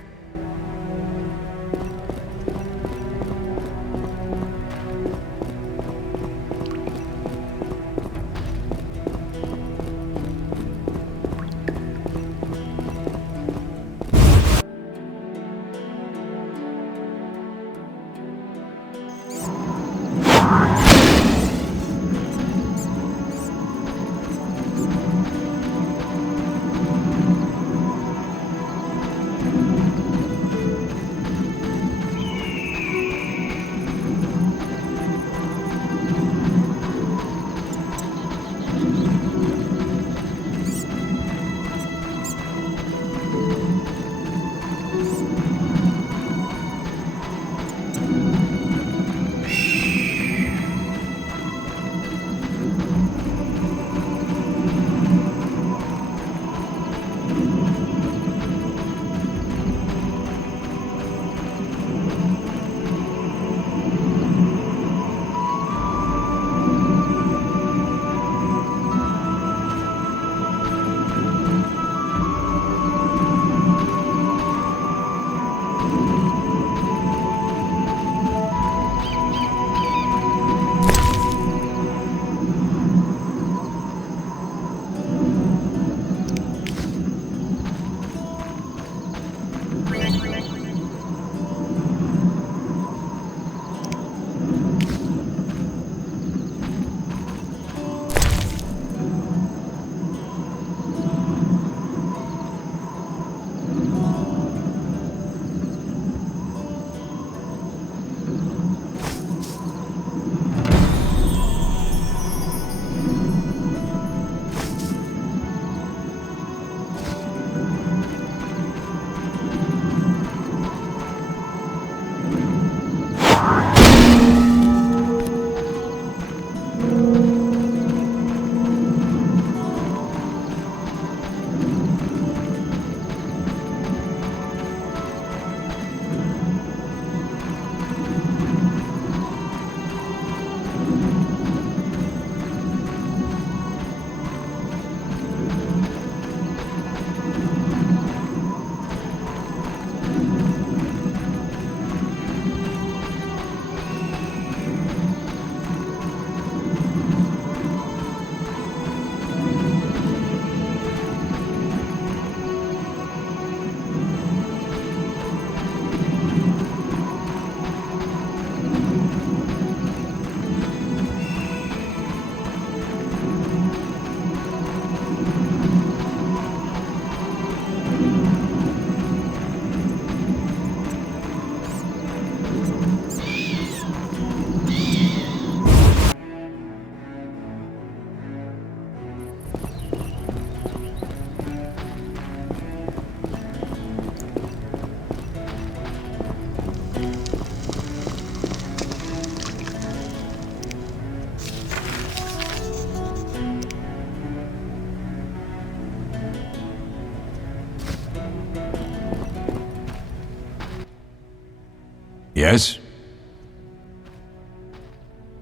Yes?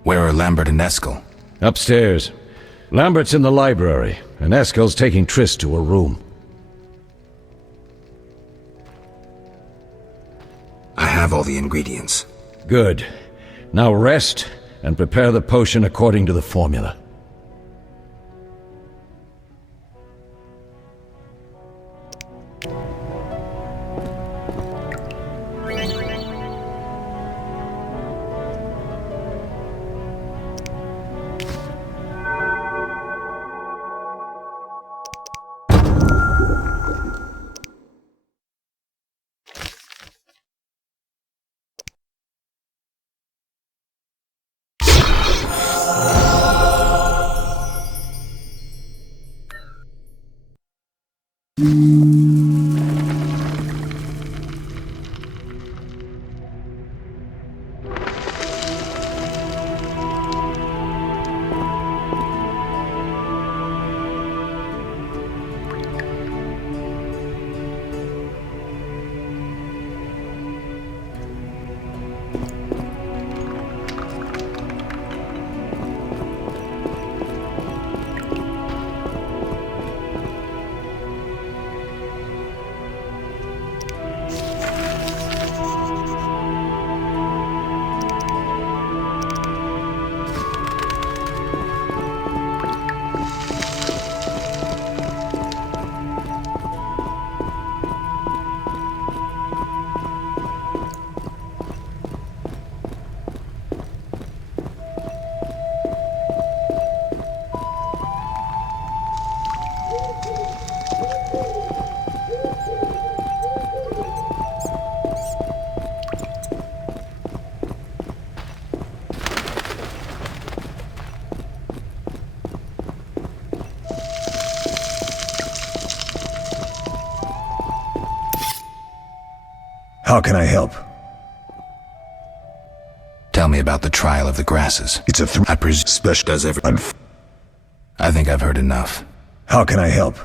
Where are Lambert and Eskel? Upstairs. Lambert's in the library, and Eskel's taking Triss to her room. I have all the ingredients. Good. Now rest, and prepare the potion according to the formula. How can I help? Tell me about the trial of the grasses. It's a I presume special does everything. I think I've heard enough. How can I help?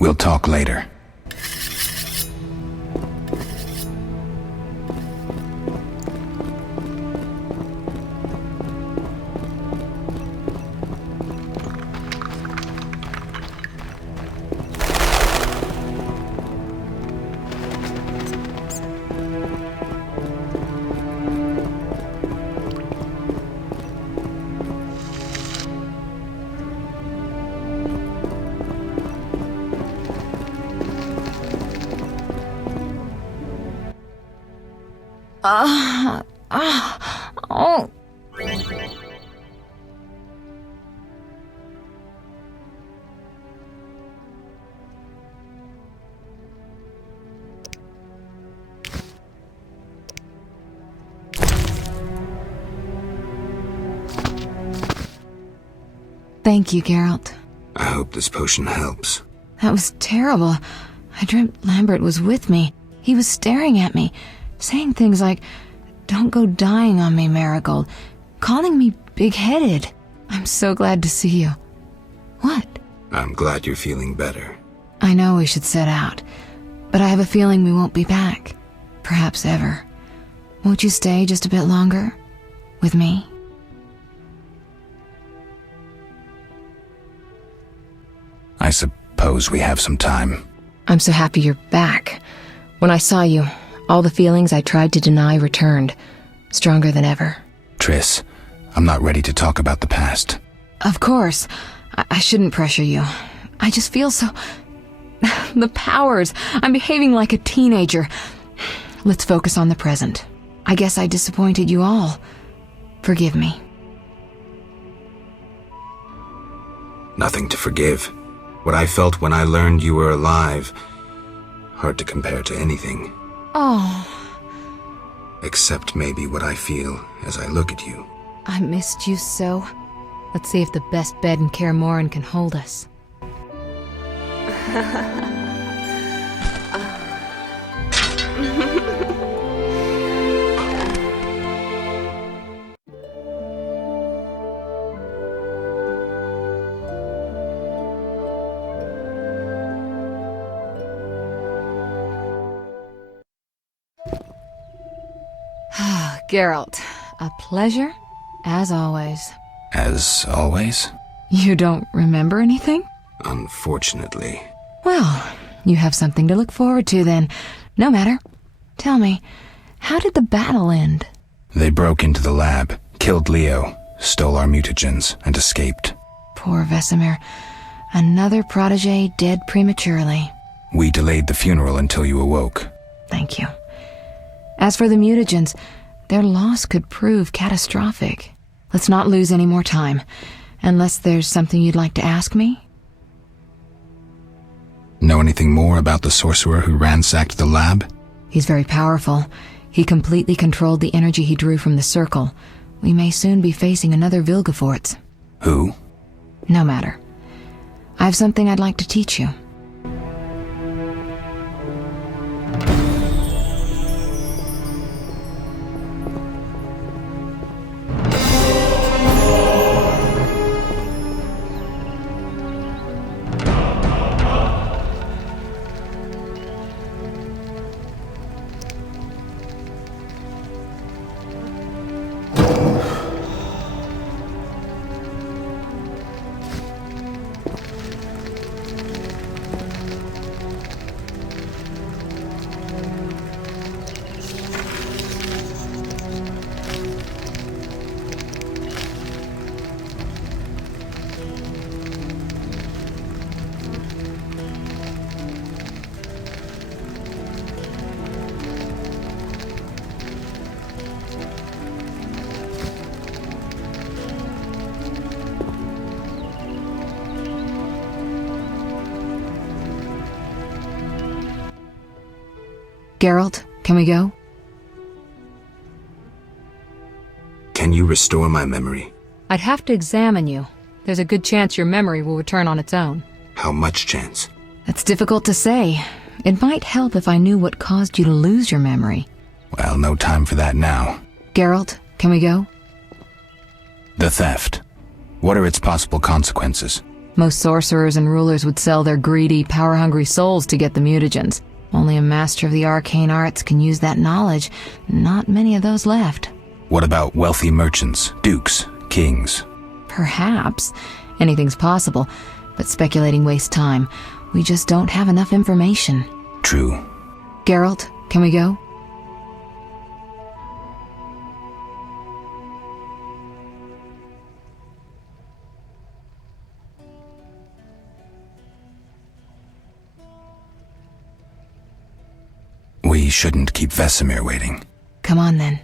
We'll talk later. Oh. Thank you, Geralt. I hope this potion helps. That was terrible. I dreamt Lambert was with me. He was staring at me, saying things like, "Don't go dying on me, Marigold," calling me big-headed. I'm so glad to see you. What? I'm glad you're feeling better. I know we should set out, but I have a feeling we won't be back. Perhaps ever. Won't you stay just a bit longer? With me? I suppose we have some time. I'm so happy you're back. When I saw you, all the feelings I tried to deny returned, stronger than ever. Triss, I'm not ready to talk about the past. Of course. I shouldn't pressure you. I just feel so... the powers. I'm behaving like a teenager. Let's focus on the present. I guess I disappointed you all. Forgive me. Nothing to forgive. What I felt when I learned you were alive, hard to compare to anything. Oh. Except maybe what I feel as I look at you. I missed you so. Let's see if the best bed in Kaer Morhen can hold us. Geralt, a pleasure, as always. As always? You don't remember anything? Unfortunately. Well, you have something to look forward to then. No matter. Tell me, how did the battle end? They broke into the lab, killed Leo, stole our mutagens, and escaped. Poor Vesemir. Another protege dead prematurely. We delayed the funeral until you awoke. Thank you. As for the mutagens, their loss could prove catastrophic. Let's not lose any more time. Unless there's something you'd like to ask me? Know anything more about the sorcerer who ransacked the lab? He's very powerful. He completely controlled the energy he drew from the circle. We may soon be facing another Vilgefortz. Who? No matter. I have something I'd like to teach you. Geralt, can we go? Can you restore my memory? I'd have to examine you. There's a good chance your memory will return on its own. How much chance? That's difficult to say. It might help if I knew what caused you to lose your memory. Well, no time for that now. Geralt, can we go? The theft. What are its possible consequences? Most sorcerers and rulers would sell their greedy, power-hungry souls to get the mutagens. Only a master of the arcane arts can use that knowledge. Not many of those left. What about wealthy merchants, dukes, kings? Perhaps. Anything's possible, but speculating wastes time. We just don't have enough information. True. Geralt, can we go? We shouldn't keep Vesemir waiting. Come on then.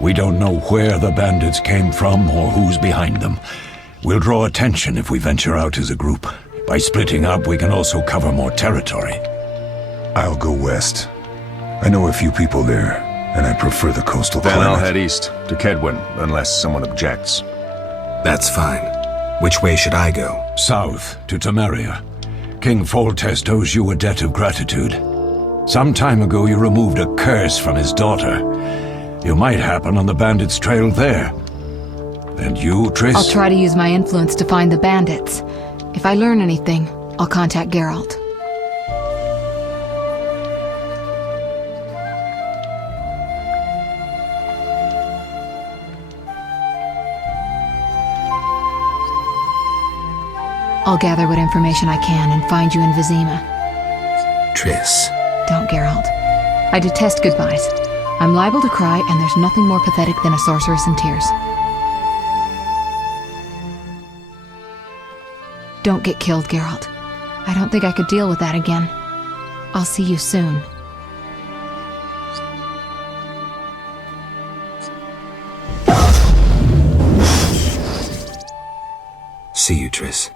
We don't know where the bandits came from or who's behind them. We'll draw attention if we venture out as a group. By splitting up, we can also cover more territory. I'll go west. I know a few people there, and I prefer the coastal Then climate. I'll head east, to Kedwin, unless someone objects. That's fine. Which way should I go? South, to Temeria. King Foltest owes you a debt of gratitude. Some time ago you removed a curse from his daughter. You might happen on the bandits' trail there. And you, Triss? I'll try to use my influence to find the bandits. If I learn anything, I'll contact Geralt. I'll gather what information I can and find you in Vizima. Triss. Don't, Geralt. I detest goodbyes. I'm liable to cry, and there's nothing more pathetic than a sorceress in tears. Don't get killed, Geralt. I don't think I could deal with that again. I'll see you soon. See you, Triss.